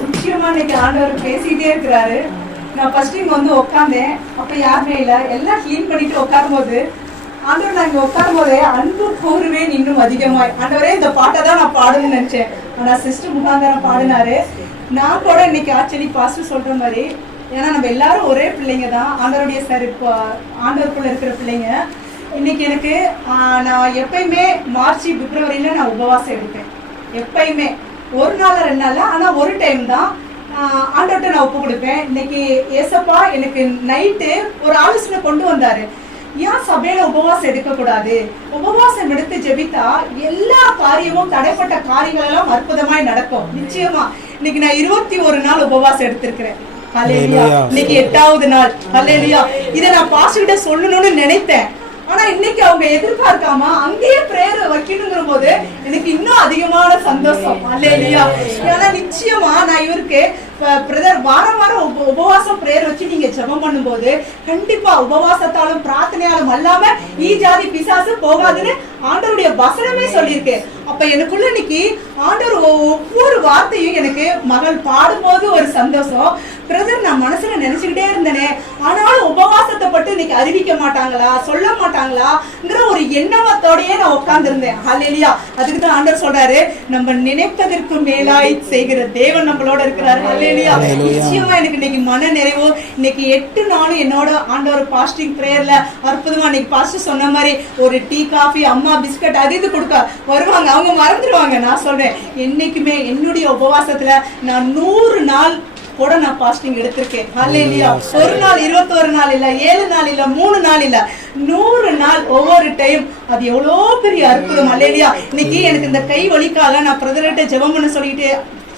முக்கியமா இன்னைக்கு ஆண்டவர் பேசிட்டே இருக்கிறாரு. நான் ஃபர்ஸ்ட் டைம் வந்து உட்காந்தேன், அப்ப யாருமே இல்லை, எல்லாம் கிளீன் பண்ணிட்டு உட்காரும் போது ஆண்டவர் நான் இங்க உட்காரும் போதே அன்பு கூறுவேன் இன்னும் அதிகமாய். ஆண்டவரே இந்த பாட்டை தான் நான் பாடணும்னு நினைச்சேன், ஆனா சிஸ்டர் முகாந்தரம் பாடினாரு. நான் கூட இன்னைக்கு ஆக்சுவலி பாஸ்டர் சொல்ற மாதிரி ஏன்னா நம்ம எல்லாரும் ஒரே பிள்ளைங்க தான், ஆண்டவருடைய ஆண்டவருக்குள்ள இருக்கிற பிள்ளைங்க. இன்னைக்கு எனக்கு நான் எப்பயுமே மார்ச் பிப்ரவரியில நான் உபவாசம் எடுப்பேன். எப்பயுமே ஒரு நாள் 2 நாள், ஆனா ஒரு டைம் தான் ஆண்டவர்கிட்ட நான் ஒப்பு கொடுப்பேன். இன்னைக்கு ஏசப்பா எனக்கு நைட்டு ஒரு ஆலோசனை கொண்டு வந்தாரு. ஏன் சபையில உபவாசம் எடுக்க கூடாது, உபவாசம் எடுத்து ஜெபித்தா எல்லா காரியமும் தடைப்பட்ட காரியங்கள் எல்லாம் அற்புதமாய் நடக்கும். நிச்சயமா இன்னைக்கு நான் 21 நாள் உபவாசம் எடுத்திருக்கிறேன். ஹல்லேலூயா. இன்னைக்கு 8வது நாள். ஹல்லேலூயா. இதை நான் பாஸ்டர்கிட்ட சொல்லணும்னு நினைத்தேன். ஆனா இன்னைக்கு அவங்க எதிர்பார்க்காம அங்கேயே பிரேயர் வைக்கணுங்கிற போது எனக்கு இன்னும் அதிகமான சந்தோஷம். அல்லேலூயா. ஏன்னா நிச்சயமா நான் இவருக்கு பிரதர் வாரம் உபவாசம் பிரேயர் வச்சு நீங்க ஜெபம் பண்ணும்போது கண்டிப்பா உபவாசத்தாலும் பிரார்த்தனையாலும் அல்லாம ஜாதி பிசாசு போகாதுன்னு ஆண்டவருடைய வசனமே சொல்லியிருக்கு. அப்ப எனக்குள்ள இன்னைக்கு ஆண்டவர் ஒவ்வொரு வார்த்தையும் எனக்கு மகள் பாடும்போது ஒரு சந்தோஷம். பிரதர் நான் மனசுல நினைச்சுக்கிட்டே இருந்தேனே, ஆனாலும் உபவாசத்தை பட்டு இன்னைக்கு அறிவிக்க மாட்டாங்களா, சொல்ல மாட்டாங்களாங்கிற ஒரு எண்ணத்தோடயே நான் உட்கார்ந்து இருந்தேன். ஹல்லேலூயா. அதுக்கு தான் ஆண்டவர் சொல்றாரு, நம்ம நினைப்பதற்கு மேலாய் செய்கிற தேவன் நம்மளோட இருக்கிறார். ஹல்லேலூயா. நிச்சயமா எனக்கு இன்னைக்கு மன நிறைவு. இன்னைக்கு 8 நாளும் என்னோட ஆண்டவர் பாஸ்டிங் பிரேயர்ல அற்புதமா இன்னைக்கு பாஸ்டர் சொன்ன மாதிரி ஒரு டீ காஃபி அம்மா பிஸ்கட் அது இது கொடுக்க வருவாங்க. அவங்க மறந்துடுவாங்க. நான் சொல்றேன் என்னைக்குமே என்னுடைய உபவாசத்துல நான் 100 நாள் கூட நான் பாஸ்டிங் எடுத்திருக்கேன். ஹல்லேலூயா. ஒரு நாள் 21 நாள் இல்ல, 7 நாள் இல்ல, 3 நாள் இல்ல, 100 நாள் ஒவ்வொரு டைம். அது எவ்வளவு பெரிய அற்புதம். ஹல்லேலூயா. இன்னைக்கு எனக்கு இந்த கை வலிக்காக நான் பிரதர்கிட்ட ஜெபம் பண்ண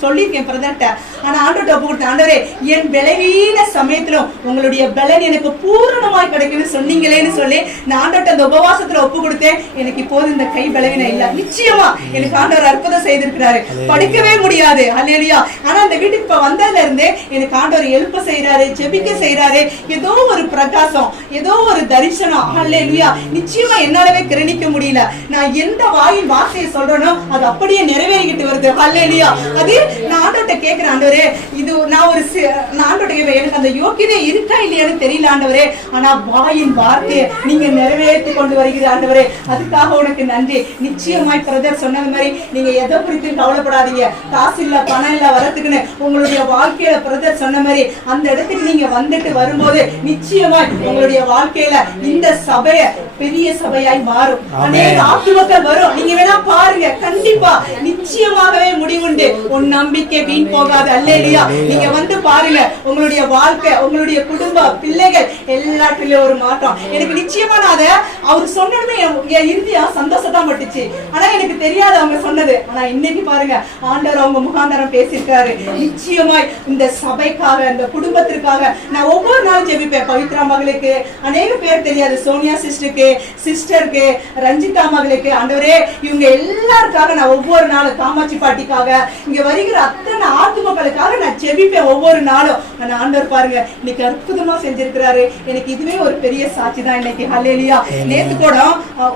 சொல்லியிருக்கேன் பிரதர்கிட்ட. ஆனா ஆண்டவர்கிட்ட ஒப்பு கொடுத்தேன். ஆண்டவரே என் பலவீன சமயத்திலும் உங்களுடைய பலன் எனக்கு பூரணமாய் கிடைக்கும்னு சொன்னீங்களேன்னு சொல்லி நான் ஆண்டவர்கிட்ட அந்த உபவாசத்துல ஒப்பு கொடுத்தேன். எனக்கு இப்போது இந்த கை பலவீனம் இல்ல. நிச்சயமா எனக்கு ஆண்டவர் அற்புதம் செய்திருக்கிறாரு. படிக்கவே முடியாது. ஹல்லேலூயா. ஆனா அந்த வீட்டுக்கு இப்ப வந்ததுல இருந்து எனக்கு ஆண்டவர் எழுப்ப செய்யறாரு, ஜெபிக்க செய்யறாரு. ஏதோ ஒரு பிரகாசம், ஏதோ ஒரு தரிசனம். ஹல்லேலூயா. நிச்சயமா என்னாலவே கிரணிக்க முடியல. நான் எந்த வாயின் வார்த்தையை சொல்றேனோ அது அப்படியே நிறைவேறிக்கிட்டு வருது. ஹல்லேலூயா. அது நான் ஆண்டவர்கிட்ட கேட்கிறேன், ஆண்டவரே இது நான் ஆண்டவர்கிட்ட கேட்பேன், எனக்கு அந்த யோக்கியதை இருக்கா இல்லையான்னு தெரியல ஆண்டவரே, ஆனா வாயின் வார்த்தையை நீங்க நிறைவேற்றி கொண்டு வருகிற ஆண்டவரே, அதுக்காக உனக்கு நன்றி. நிச்சயமாய் பிரதர் சொன்னது மாதிரி நீங்க எதை குறித்து கவலைப்படாதீங்க. காசு இல்ல பணம் இல்ல வரத்துக்குன்னு உங்களுடைய வாழ்க்கையில பிரதர் சொன்ன மாதிரி அந்த இடத்துக்கு நீங்க வந்துட்டு வரும்போது நிச்சயமாய் உங்களுடைய வாழ்க்கையில இந்த சபைய பெரிய சபையாய் மாறும். அநேக ஆத்துமக்கள் வரும். நீங்க வேணா பாருங்க. கண்டிப்பா நிச்சயமாகவே முடிவுண்டு. உன் நம்பிக்கை வீண் போகாது. அல்லேலூயா. நீங்க வந்து பாருங்க. உங்களுடைய வாழ்க்கை, உங்களுடைய குடும்பம், பிள்ளைகள் எல்லாத்திலயும் ஒரு மாற்றம். எனக்கு நிச்சயமா நான் அதை அவர் சொன்னதுமே என் இறுதியா சந்தோஷத்தான் பட்டுச்சு. ஆனா எனக்கு தெரியாது அவங்க சொன்னது. ஆனா இன்னைக்கு பாருங்க ஆண்டவர் அவங்க முகாந்தரம் பேசியிருக்காரு. நிச்சயமாய் இந்த சபைக்காக, இந்த குடும்பத்திற்காக நான் ஒவ்வொரு நாளும் ஜெபிப்பேன். பவித்ரா மகளுக்கு, அநேக பேர் தெரியாது, சோனியா சிஸ்டருக்கு, ரஞ்சிதா மகளுக்கு, ஆண்டவரே இவங்க எல்லாருக்காக நான் ஒவ்வொரு நாளும், காமாட்சி பாட்டிக்காக, இங்க வருகிற அத்தனை ஆத்துமக்களுக்காக நான் ஜெபிப்பேன் ஒவ்வொரு நாளும். ஆனா ஆண்டவர் பாருங்க இன்னைக்கு அற்புதமா செஞ்சிருக்கிறாரு. எனக்கு இதுவே ஒரு பெரிய சாட்சி தான் இன்னைக்கு. ஹல்லேலூயா. நேத்து கூட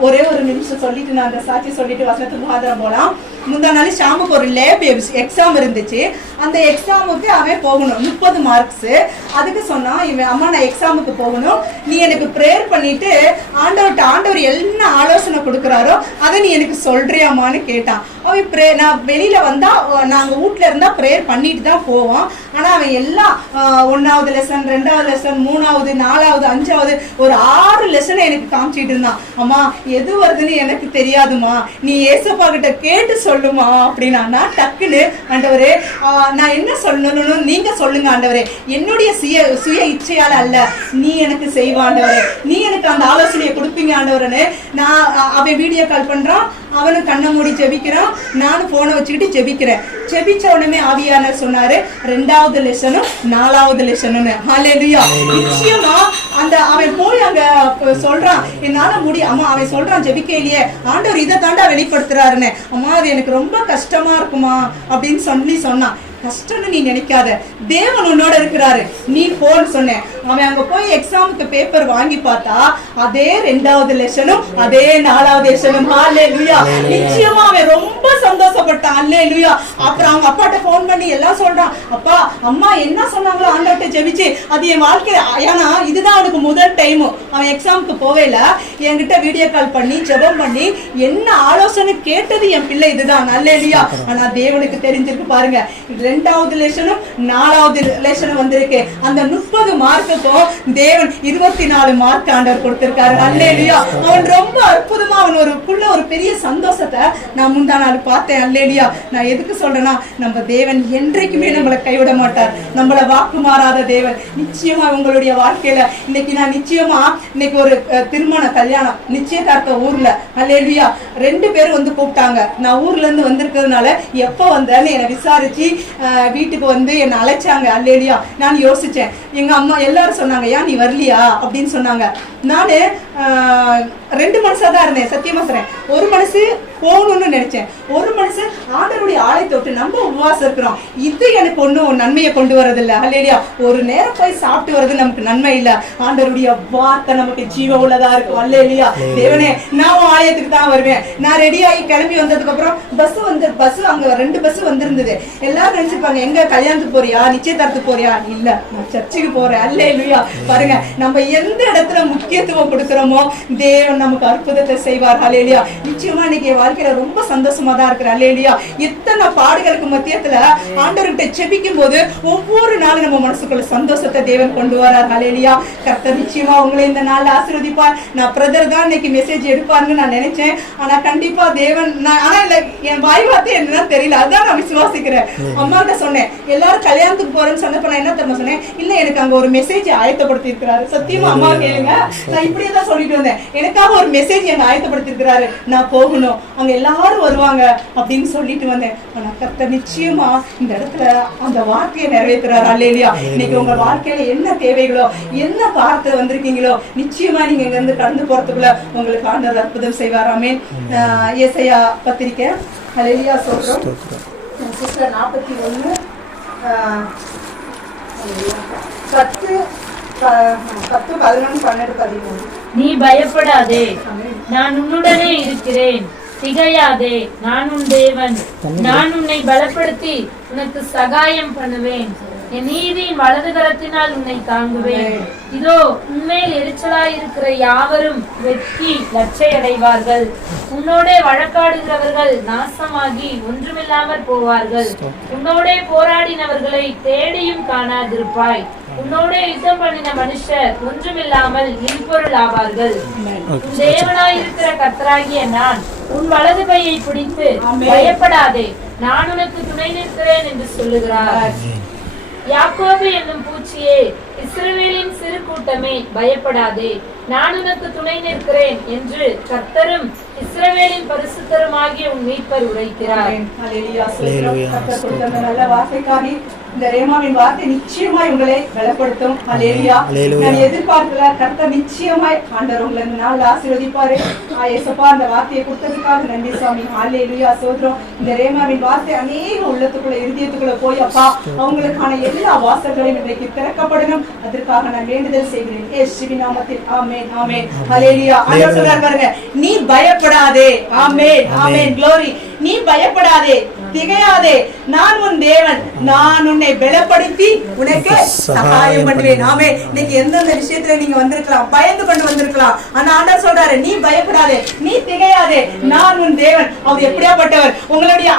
ஒரே ஒரு நிமிஷம் சொல்லிட்டு நான் அந்த சாட்சி சொல்லிட்டு வசனத்துக்கு ஆதரவு போலாம். முந்தா நாள் ஷாமுக்கு ஒரு லேப் எக்ஸாம் இருந்துச்சு. அந்த எக்ஸாமுக்கு அவன் போகணும், 30 மார்க்ஸ். அதுக்கு சொன்னா இவன், அம்மா நான் எக்ஸாமுக்கு போகணும், நீ எனக்கு ப்ரேயர் பண்ணிட்டு ஆண்டவர் என்ன ஆலோசனை கொடுக்குறாரோ அதை நீ எனக்கு சொல்றியாமான்னு கேட்டான். அவன் நான் வெளியில வந்தா, நாங்க வீட்டுல இருந்தா ப்ரேயர் பண்ணிட்டு தான் போவோம். ஆனா அவன் எல்லாம் 1வது லெசன், 2வது லெசன், 3வது, 4வது, 5வது ஒரு 6 லெசனை எனக்கு காமிச்சிட்டு இருந்தான். அம்மா எது வருதுன்னு எனக்கு தெரியாதுமா, நீ ஏசப்பா கிட்ட கேட்டு சொல்லுமா அப்படின்னா. நான் டக்குன்னு ஆண்டவரே நான் என்ன சொல்லணும்னு நீங்க சொல்லுங்க ஆண்டவரே, என்னுடைய சுய இச்சையால அல்ல, நீ எனக்கு செய்வ ஆண்டவரே, நீ எனக்கு அந்த ஆலோசனையை கொடுப்பீங்க ஆண்டவரன்னு. நான் அவன் வீடியோ கால் பண்றான், அவனும் கண்ணை மூடி ஜெபிக்கிறான், நானும் போனை வச்சுக்கிட்டு ஜெபிக்கிறேன். ஜெபிச்ச உடனே ஆவியானவர் சொன்னாரு 2வது லெசனும் 4வது லெசனும். ஹல்லேலூயா. நிச்சயமா அந்த அவன் போய் அங்க சொல்றான், என்னால முடியும் அம்மா. அவன் சொல்றான் ஜெபிக்க இல்லையே, ஆண்டவர் இதை தாண்டா வெளிப்படுத்துறாருன்னு. அம்மா அது எனக்கு ரொம்ப கஷ்டமா இருக்குமா அப்படின்னு சொன்னான். கஷ்டம்னு நீ நினைக்காத, தேவன் உன்னோட இருக்கிறாரு, நீ போன்னு சொன்னேன். அவன் அங்க போய் எக்ஸாமுக்கு பேப்பர் வாங்கி பார்த்தா அதே 2வது லெசனும் அதே 4வது லெசனும். ஹல்லேலூயா. நிச்சயமா அவன் ரொம்ப சந்தோஷப்பட்டான். ஹல்லேலூயா. அப்புறம் அவங்க அப்பாட்ட போன் பண்ணி எல்லாம் சொல்றான், அப்பா அம்மா என்ன சொன்னாங்களோ ஆண்டவர்கிட்ட ஜெபிச்சு அது என் வாழ்க்கையில, ஏன்னா இதுதான் அவனுக்கு முதல் டைம். அவன் எக்ஸாமுக்கு போவேல என்கிட்ட வீடியோ கால் பண்ணி ஜெபம் பண்ணி என்ன ஆலோசனை கேட்டது என் பிள்ளை இதுதான். அல்லேலூயா. ஆனா தேவனுக்கு தெரிஞ்சிருக்கு பாருங்க, 2வது லெசனும் 4வது லெசனும் வந்திருக்கு. அந்த 30 மார்க்குக்கும் தேவன் 24 மார்க் ஆண்டவர் கொடுத்திருக்காரு. அல்லேலூயா. அவன் ரொம்ப அற்புதமா அவன் ஒரு பெரிய சந்தோஷத்தை நான் முந்தா நாள் பார்த்தேன். அல்லேலூயா. நான் எதுக்கு சொல்றேன்னா, நம்ம தேவன் என்றைக்குமே நம்மளை கைவிட மாட்டார். நம்மள வாக்கு மாறாத தேவன். நிச்சயமா உங்களுடைய வாழ்க்கையில இன்னைக்கு நான் நிச்சயமா இன்னைக்கு ஒரு திருமண கல்யாணம் நிச்சயதார்த்த ஊர்ல. அல்லேலூயா. 2 பேரும் வந்து கூப்பிட்டாங்க. நான் ஊர்ல இருந்து வந்திருக்கிறதுனால எப்ப வந்தேன்னு என்னை விசாரிச்சு வீட்டுக்கு வந்து என்னை அழைச்சாங்க. அல்லேலூயா. நான் யோசிச்சேன், எங்க அம்மா எல்லாரும் சொன்னாங்க, ஏன் நீ வரலையா அப்படின்னு சொன்னாங்க. நானு 2 மனசா தான் இருந்தேன். சத்தியமா சொல்றேன். ஒரு மனசு போகணும்னு நினைச்சேன், ஒரு மனசு ஆண்டவருடைய ஆலயத்தை விட்டு நம்ம உபவாசம் இருக்கிறோம், இது எனக்கு ஒன்றும் நன்மையை கொண்டு வரதில்லை. அல்லேலூயா. ஒரு நேரம் போய் சாப்பிட்டு வர்றது நமக்கு நன்மை இல்லை. ஆண்டவருடைய வார்த்தை நமக்கு ஜீவ உள்ளதா இருக்கும். அல்லேலூயா. தேவனே, நான் ஆலயத்துக்கு தான் வருவேன். நான் ரெடி ஆகி கிளம்பி வந்ததுக்கு அப்புறம் பஸ் அங்க 2 பஸ் வந்திருந்தது. எல்லாரும் நினைச்சிருப்பாங்க, எங்க கல்யாணத்துக்கு போறியா, நிச்சயதார்த்துக்கு போறியா? இல்ல, நான் சர்ச்சுக்கு போறேன். அல்லேலூயா. பாருங்க, நம்ம எந்த இடத்துல முக்கியத்துவம் கொடுக்கிறோமோ தேவன் நமக்கு அற்புதத்தை செய்வார். அல்லேலூயா. நிச்சயமா இன்னைக்கு என் வாழ்க்கையில ரொம்ப சந்தோஷமா தான் இருக்கிறேன். அல்லேலூயா. இத்தனை பாடுகளுக்கு மத்தியத்துல ஆண்டவர்கிட்ட ஜெபிக்கும் போது ஒவ்வொரு நாளும் நம்ம மனசுக்குள்ள சந்தோஷத்தை தேவன் கொண்டு வரார். அல்லேலூயா. கர்த்தர் நிச்சயமா உங்களை இந்த நாள் ஆசீர்வதிப்பார். நான் பிரதர் தான் இன்னைக்கு மெசேஜ் எடுப்பாருன்னு நான் நினைச்சேன். ஆனா கண்டிப்பா தேவன், ஆனா இல்ல, என் வாய் வார்த்தை என்னன்னு தெரியல, அதான் நான் விசுவாசிக்கிறேன். அம்மா கிட்ட சொன்னேன், எல்லாரும் கல்யாணத்துக்கு போறேன்னு சொன்னப்ப நான் என்ன தெரியுமா சொன்னேன், இல்ல எனக்கு அங்க ஒரு மெசேஜ் ஆயத்தப்படுத்தி இருக்கிறாரு. சத்தியமா அம்மா கேளுங்க, நான் இப்படியே தான் சொல்லிட்டு வந்தேன், எனக்காக ஒரு மெசேஜ் எங்க ஆயத்தப்படுத்தி இருக்கிறாரு, நான் போகணும், அங்க எல்லாரும் வருவாங்க அப்படின்னு சொல்லிட்டு வந்தேன். ஆனா கர்த்தர் நிச்சயமா இந்த இடத்துல அந்த வார்த்தையை நிறைவேற்றுறாரு. அல்லேலூயா. இன்னைக்கு உங்க வாழ்க்கையில என்ன தேவைகளோ, என்ன வார்த்தை வந்திருக்கீங்களோ, நிச்சயமா நீங்க இங்க இருந்து கடந்து போறதுக்குள்ள உங்களுக்கு ஆண்டவர் அற்புதம் செய்வார். ஆமென். ஏசாயா பத்திரிக்கை. அல்லேலூயா. சொல்றோம். சிஸ்டர் 41 10 11 12 13. நீ பயப்படாதே, நான் உன்னுடனே இருக்கிறேன். திகையாதே, நான் உன் தேவன். நான் உன்னை பலப்படுத்தி உனக்கு சகாயம் பண்ணுவேன். என் நீதியின் வலது கரத்தினால் உன்னை தாங்குவேன். இதோ உன்மேல் எரிச்சலாயிருக்கிற யாவரும் வெட்கி லட்சை அடைவார்கள். உன்னோடே வழக்காடுகிறவர்கள் நாசமாகி ஒன்றுமில்லாமற் போவார்கள். உன்னோடே போராடினவர்களை தேடியும் காணாதிருப்பாய். உன்னோடே யுத்தம் பண்ணின மனுஷர் ஒன்றுமில்லாமல் இன்பொருள் ஆவார்கள். தேவனாயிருக்கிற கர்த்தராகிய நான் உன் வலது கையை பிடித்து பயப்படாதே, நான் உனக்கு துணை நிற்கிறேன் என்று சொல்லுகிறார். யாக்கோபு என்னும் பூச்சியே, இஸ்ரவேலின் சிறு கூட்டமே, பயப்படாதே, நான் உனக்கு துணை நிற்கிறேன் என்று கர்த்தரும் இஸ்ரவேலின் பரிசுத்தருமாகிய உன் மீட்பர் உரைக்கிறார். நல்ல வார்த்தைக்காக இந்த ரேமாவின் வார்த்தை நிச்சயமாய் உங்களை பலப்படுத்தும். அல்லேலூயா. நான் எதிர்பார்க்கல, கர்த்தர் நிச்சயமாய் ஆண்டவர் உங்களை இந்த நாள் ஆசீர்வதிப்பாரு. ஏசப்பா, அந்த வார்த்தையை கொடுத்ததுக்காக நன்றி சுவாமி. அல்லேலூயா. சோதரம். இந்த ரேமாவின் வார்த்தை அநேக உள்ளத்துக்குள்ள இருதயத்துக்குள்ள போய் அப்பா அவங்களுக்கான எல்லா வாசல்களையும் இன்றைக்கு திறக்கப்படணும். அதற்காக நான் வேண்டுதல் செய்கிறேன் இயேசுவின் நாமத்தில். ஆமென். ஆமென். அல்லேலூயா. ஆண்டவர் சொல்றார் பாருங்க, நீ பயப்படாதே. ஆமென். ஆமென். க்ளோரி. நீ பயப்படாதே, திகையாதே, நான் உன் தேவன், நான் உன்னை பலப்படுத்தி உனக்கு சகாயம் பண்ணுவேன். ஆமே. இன்னைக்கு எந்தெந்த விஷயத்துல நீங்க வந்திருக்கலாம், பயந்து கொண்டு வந்திருக்கலாம், ஆனா ஆண்டவர் சொல்றாரு, நீ பயப்படாதே, நீ திகையாதே, நான் உன் தேவன். அவர் எப்படியாப்பட்டவர்?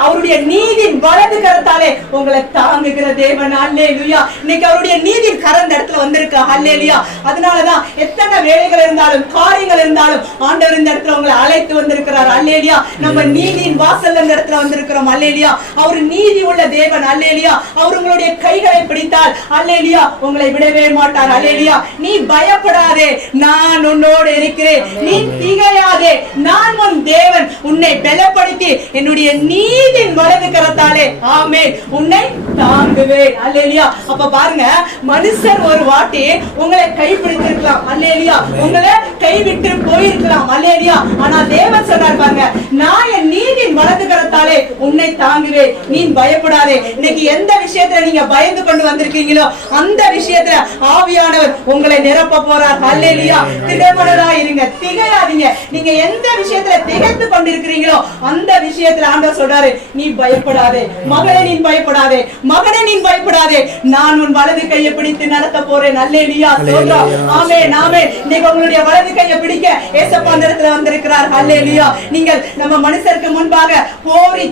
அவருடைய நீதியின் வலது கரத்தாலே உங்களை தாங்குகிற தேவன். அல்லேலூயா. இன்னைக்கு அவருடைய நீதியின் கரம் இந்த இடத்துல வந்திருக்கா. அல்லேலூயா. அதனாலதான் எத்தனை வேலைகள் இருந்தாலும் காரியங்கள் இருந்தாலும் ஆண்டவர் இந்த இடத்துல உங்களை அழைத்து வந்திருக்கிறார். அல்லேலூயா. நம்ம நீதியின் வாசல் இந்த இடத்துல வந்திருக்கிறோம். அல்லேலூயா. அவர் நீதி உள்ள தேவன். அல்லேலூயா. அவர் உங்களுடைய கைகளை பிடித்தால் அல்லேலூயா உங்களை விடவே மாட்டார். அல்லேலூயா. நீ பயப்படாதே, நான் உன்னோடு இருக்கிறேன். நீ திகையாதே, நான் உன் தேவன், உன்னை பலப்படுத்தி என்னுடைய நீதியின் வலது கரத்தாலே ஆமென் உன்னை தாங்குவேன். அல்லேலூயா. அப்ப பாருங்க, மனுஷர் ஒரு வாட்டி உங்களை கைப்பிடித்திருக்கலாம். அல்லேலூயா. உங்களை கைவிட்டு போயிருக்கலாம். அல்லேலூயா. ஆனா தேவன் சொல்றார் பாருங்க, நான் என் நீதியின் வலது கரத்தாலே உன்னை தாங்குவேன், நீ பயப்படாதே. இன்னைக்கு எந்த விஷயத்துல நீங்க பயந்து கொண்டு வந்திருக்கீங்களோ அந்த விஷயத்துல ஆவியானவர் உங்களை நிரப்ப போறார். அல்லேலூயா. திடமனதா இருங்க, திகையாதீங்க. நீங்க எந்த விஷயத்துல திகைத்து கொண்டிருக்கிறீங்களோ அந்த விஷயத்துல ஆண்டவர் சொல்றாரு, நீ பயப்படாதே மகளே, நீ பயப்படாதே மகனே, நீ பயப்படாதே, நான் உன் வலது கையை பிடித்து நடத்த போறேன். அல்லேலூயா. ஸ்தோத்திரம். ஆமென் ஆமென். நீங்க உங்களுடைய வலது கையை பிடிக்க ஏசப்பா அந்த இடத்துல வந்திருக்கிறார். அல்லேலூயா. நீங்கள் நம்ம மனுஷருக்கு முன்பாக போரி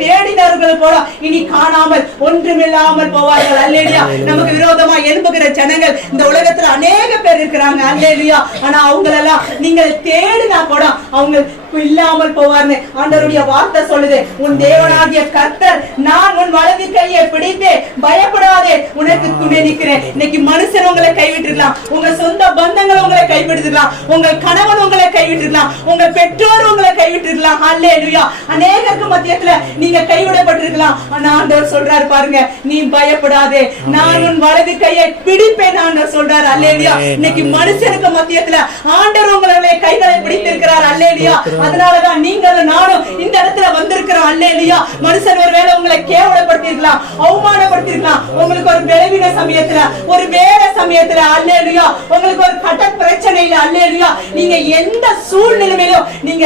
தேடினவர்கள் போல இனி காணாமல் ஒன்றுமில்லாமல் போவார்கள். அல்லேலூயா. நமக்கு விரோதமா எழும்புகிற ஜனங்கள் இந்த உலகத்துல அநேக பேர் இருக்கிறாங்க. அல்லேலூயா. ஆனா அவங்களெல்லாம் நீங்கள் தேடினா கூட அவங்க இல்லாமல் போவார்னு ஆண்டவருடைய வார்த்தை சொல்லுது. உன் தேவனாகிய கர்த்தர் நான் உன் வலது கையை பிடித்து பயப்படாதே உனக்கு துணை நிற்கிறேன். இன்னைக்கு மனுஷன் உங்களை கைவிட்டுருக்கலாம், உங்க சொந்த பந்தங்கள் உங்களை கைவிட்டுருக்கலாம், உங்கள் கணவன் உங்களை கைவிட்டுருக்கலாம், உங்க பெற்றோர் உங்களை கைவிட்டுருக்கலாம். அல்லேலூயா. அநேகருக்கு மத்தியத்துல நீங்க கைவிடப்பட்டிருக்கலாம். ஆனா ஆண்டவர் சொல்றாரு பாருங்க, நீ பயப்படாதே, நான் உன் வலது கையை பிடிப்பேன் ஆண்டவர் சொல்றாரு. அல்லேலூயா. இன்னைக்கு மனுஷனுக்கு மத்தியத்துல ஆண்டவர் உங்களுடைய கைகளை பிடித்திருக்கிறார். அல்லேலூயா. அதனாலதான் நீங்களும் நானும் இந்த இடத்துல வந்திருக்கிறோம். அல்லேலூயா. மனுஷன் ஒருவேளை உங்களை கேவலப்படுத்திருக்கலாம், அவமானப்படுத்திருக்கலாம், உங்களுக்கு ஒரு பலவீன சமயத்துல, ஒரு வேற சமயத்துல, அல்லேலூயா, உங்களுக்கு ஒரு கட்ட பிரச்சனையில, அல்லேலூயா, நீங்க எந்த சூழ்நிலையிலும் நீங்க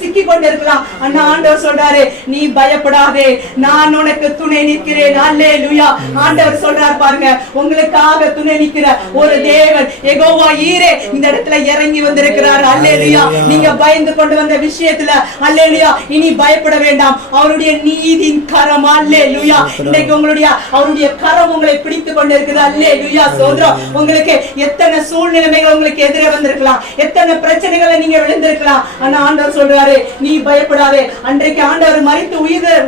சிக்கி கொண்டிருக்கலாம். அண்ணா ஆண்டவர் சொல்றாரு, நீ பயப்படாதே, நான் உனக்கு துணை நிற்கிறேன். அல்லேலூயா. ஆண்டவர் சொல்றார் பாருங்க, உங்களுக்காக துணை நிற்கிற ஒரு தேவன் யெகோவா ஈரே இந்த இடத்துல இறங்கி வந்திருக்கிறார். அல்லேலூயா. நீங்க பயந்து கொண்டு வந்த விஷயத்துல அல்லேலூயா இனி பயப்பட வேண்டாம். அவருடைய நீதியின் கரம் அல்லேலூயா இன்னைக்கு அவருடைய கரம் உங்களை பிடித்து கொண்டிருக்குது. அல்லேலூயா. சோதரம். உங்களுக்கு எத்தனை சூழ்நிலைகள் உங்களுக்கு எதிரே வந்திருக்கலாம், எத்தனை பிரச்சனைகளை நீங்க விழுந்திருக்கலாம். ஆனா ஆண்டவர் சொல்றாரு, நீ பயப்படாதே. அன்றைக்கு ஆண்டவர் மரித்து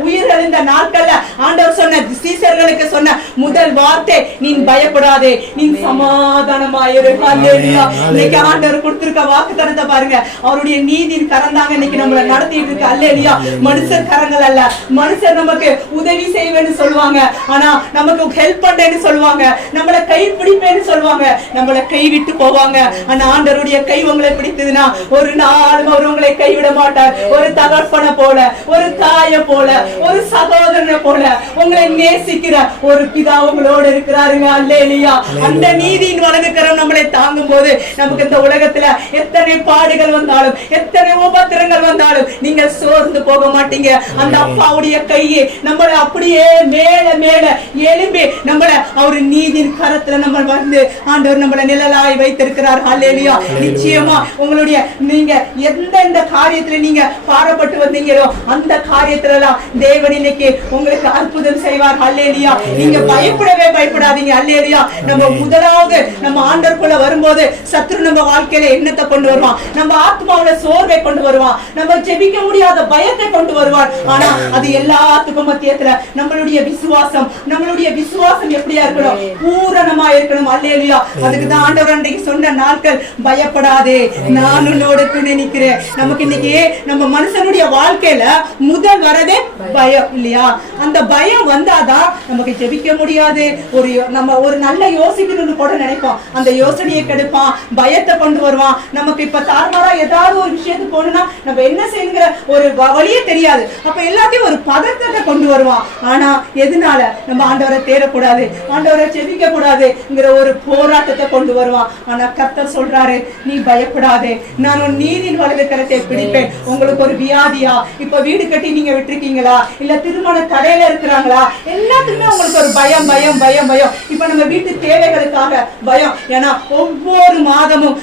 உயிர் அழிந்த நாட்கள்ல ஆண்டவர் சொன்ன சீசர்களுக்கு சொன்ன முதல் வார்த்தை, நீ பயப்படாதே, நீ சமாதானமாயிரு. அல்லேலூயா. இன்னைக்கு ஆண்டவர் கொடுத்திருக்க வாக்குத்தத்தத்தை பாருங்க, அவருடைய நீதியின் கரம் தாங்க இன்னைக்கு நம்மள நடத்திட்டு இருக்கு. அல்லேலூயா. மனுஷர் கரங்கள் அல்ல. மனுஷர் நமக்கு உதவி செய்வேன்னு சொல்லுவாங்க, ஆனா நமக்கு ஹெல்ப் பண்றேன்னு சொல்லுவாங்க, நம்மள கை பிடிப்பேன்னு சொல்லுவாங்க, நம்மள கை விட்டு போவாங்க. ஆனா ஆண்டவருடைய கை உங்களை பிடித்ததுன்னா ஒரு நாளும் அவர் உங்களை கைவிட மாட்டார். ஒரு தகப்பனை போல, ஒரு தாயை போல, ஒரு சகோதரனை போல உங்களை நேசிக்கிற ஒரு பிதா உங்களோடு இருக்கிறாருங்க. அல்லேலூயா. அந்த நீதியின் வலது கரம் நம்மளை தாங்கும் போது நமக்கு இந்த உலகத்துல எத்தனை பாடுகள் வந்தாலும், எத்தனை உபத்திரங்கள் வந்தாலும் நீங்கள் சோர்ந்து போக மாட்டீங்க. அந்த அப்பாவுடைய கையை நம்மளை அப்படியே மேல மேல எழும்பி நம்மள அவரு நீதியின் கரத்துல நம்ம வந்து ஆண்டவர் நம்மளை நிழலாய் வைத்திருக்கிறார். அல்லேலூயா. நிச்சயமா உங்களுடைய நீங்க எந்தெந்த காரியத்துல நீங்க பாரப்பட்டு வந்தீங்களோ அந்த காரியத்துல எல்லாம் தேவன் இன்னைக்கு உங்களுக்கு அற்புதம் செய்வார். அல்லேலூயா. நீங்க பயப்படாதீங்க. அல்லேலூயா. நம்ம முதலாவது நம்ம ஆண்டவருக்குள்ள வரும்போது சத்ரு நம்ம வாழ்க்கையில எண்ணத்தை கொண்டு வருவான், நம்ம ஆத்மாவுல சோர்வை கொண்டு வருவான், நம்ம ஜெபிக்க முடியாத பயத்தை கொண்டு வருவான். ஆனா அது எல்லாத்துக்கும் மத்தியத்துல நம்மளுடைய விசுவாசம் எப்படியா இருக்கணும்? பூரணமா இருக்கணும். அல்லேலூயா. அதுக்கு தான் ஆண்டவர் அன்றைக்கு சொன்ன நாட்கள், பயப்படாதே, நான் உன்னோடு துணை நிற்கிறேன். நமக்கு இன்னைக்கு நம்ம மனுஷனுடைய வாழ்க்கையில முதல் வரதே பயம் இல்லையா? அந்த பயம் வந்தாதான் நமக்கு ஜெபிக்க முடியாது. நம்ம ஒரு நல்ல யோசிக்கணும்னு கூட நினைப்போம், அந்த யோசனையை கெடுப்பான், பயத்தை கொண்டு வருவான். நமக்கு இப்ப தார்மாரா ஏதாவது ஒரு விஷயத்துக்கு போகணும்னா நம்ம என்ன செய்யுங்கிற ஒரு வழியே தெரியாது. அப்ப எல்லாத்தையும் ஒரு பதற்றத்தை கொண்டு வருவான். ஆனா எதனால நம்ம ஆண்டவரை தேடக்கூடாது, ஆண்டவரை ஜெபிக்க கூடாதுங்கிற ஒரு போராட்டத்தை கொண்டு வருவான். ஆனா கர்த்தர் சொல்றாரு, நீ பயப்படாதே, நான் உன் நீதியின் வலது கரத்தை பிடிப்பேன். உங்களுக்கு ஒரு வியாதியா, இப்ப வீடு கட்டி நீங்க விட்டுருக்கீங்களா, இல்ல திருமண தடையில இருக்கிறாங்களா, எல்லாத்துக்குமே உங்களுக்கு ஒரு பயம் பயம் பயம் பயம். இப்ப நம்ம வீட்டு தேவைகளுக்காக பயம். ஏன்னா ஒவ்வொரு மாதமும்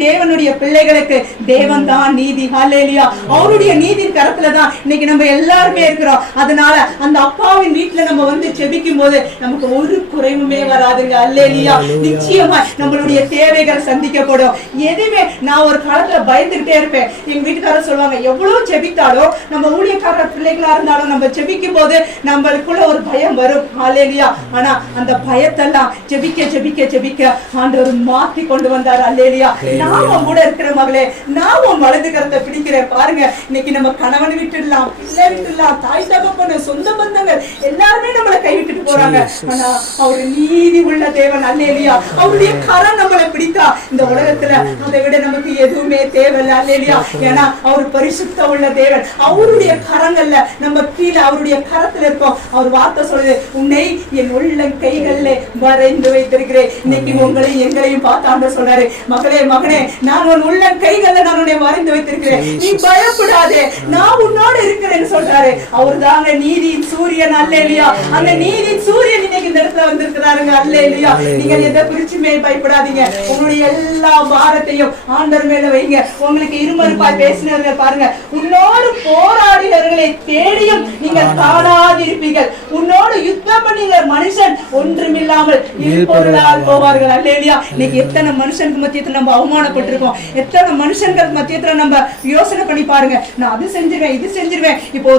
தேவனுடைய பிள்ளைகளுக்கு தேவன் தான் நீதி. அல்லேலூயா. அவருடைய நீதியின் கரத்துல தான் இன்னைக்கு நம்ம எல்லாருமே இருக்கிறோம். அதனால அந்த அப்பாவின் வீட்டுல நம்ம வந்து ஜெபிக்கும் போது நமக்கு ஒரு குறைவுமே வராதுங்க. அல்லேலூயா. நிச்சயமா நம்மளுடைய தேவைகள் சந்திக்கப்படும். எதுவுமே நான் ஒரு காலத்துல பயந்துகிட்டே இருப்பேன். எங்க வீட்டுக்காரர் சொல்லுவாங்க, எவ்வளவு ஜெபித்தாலும் நம்ம ஊழியக்கார பிள்ளைகளா இருந்தாலும் நம்ம ஜெபிக்கும் போது நம்மளுக்குள்ள ஒரு பயம் வரும். அல்லேலூயா. ஆனா அந்த பயத்தெல்லாம் ஜெபிக்க ஜெபிக்க ஜெபிக்க ஆண்டவர் மாத்தி கொண்டு வந்தார். அல்லேலூயா. நான் உன் கூட இருக்கிற மகளே, நான் உன் வலது வலது கரத்தை பிடிக்கிறேன். பாருங்க, இன்னைக்கு நம்ம கணவன் விட்டுடலாம், பிள்ளை விட்டுடலாம், தாய் தகப்பன், சொந்த பந்தங்கள் எல்லாருமே நம்மளை கைவிட்டுட்டு போறாங்க. ஆனா அவரு நீதி உள்ள தேவன். அல்லேலூயா. அவருடைய கரம் நம்மளை பிடித்தா இந்த உலகத்துல அதை விட நமக்கு எதுவுமே தேவையில்லை. அல்லேலூயா. ஏன்னா அவர் பரிசுத்த உள்ள தேவன். அவருடைய கரங்கள்ல நம்ம கீழே அவருடைய கரத்துல இருக்கோம். அவர் வார்த்தை சொல்லுது, உன்னை என் உள்ள கைகள்ல வரைந்து வைத்திருக்கிறேன். இன்னைக்கு உங்களையும் எங்களையும் பார்த்து ஆண்டவர் சொல்றாரு, மகளே மகனே, நான் உன் உள்ள கைகள்ல நான் உன்னை வரைந்து வைத்திருக்கிறேன், நீ பயப்படாதே, நான் உன்னோட இருக்கிறேன்னு சொல்றாரு. அவர் தாங்க நீதியின் சூரியன். அல்லேலூயா. அந்த நீதியின் சூரியன் இன்னைக்கு இந்த இடத்துல வந்திருக்கிறாருங்க. அல்லேலூயா. நீங்க எதை குறிச்சுமே பயப்படாதீங்க. உங்களுடைய எல்லா பாரத்தையும் ஆண்டவர் மேல வைங்க. உங்களுக்கு இருமறுப்பாய் பேசினவர்கள் பாருங்க, உன்னோடு போராடினர்களை தேடியும் நீங்கள் காணாதிருப்பீர்கள், உன்னோடு யுத்தம் பண்ணின மனுஷன் ஒன்றுமில்லாமல் இருப்பொருளால் போவார்கள். அல்லேலூயா. இன்னைக்கு எத்தனை மனுஷனுக்கு மத்தியத்துல நம்ம அவமானப்பட்டிருக்கோம், எத்தனை மனுஷங்களுக்கு மத்தியத்துல நம்ம யோசனை பண்ணி பாருங்க, நான் அது செஞ்சிருவேன் இது செஞ்சிருவேன். இப்போ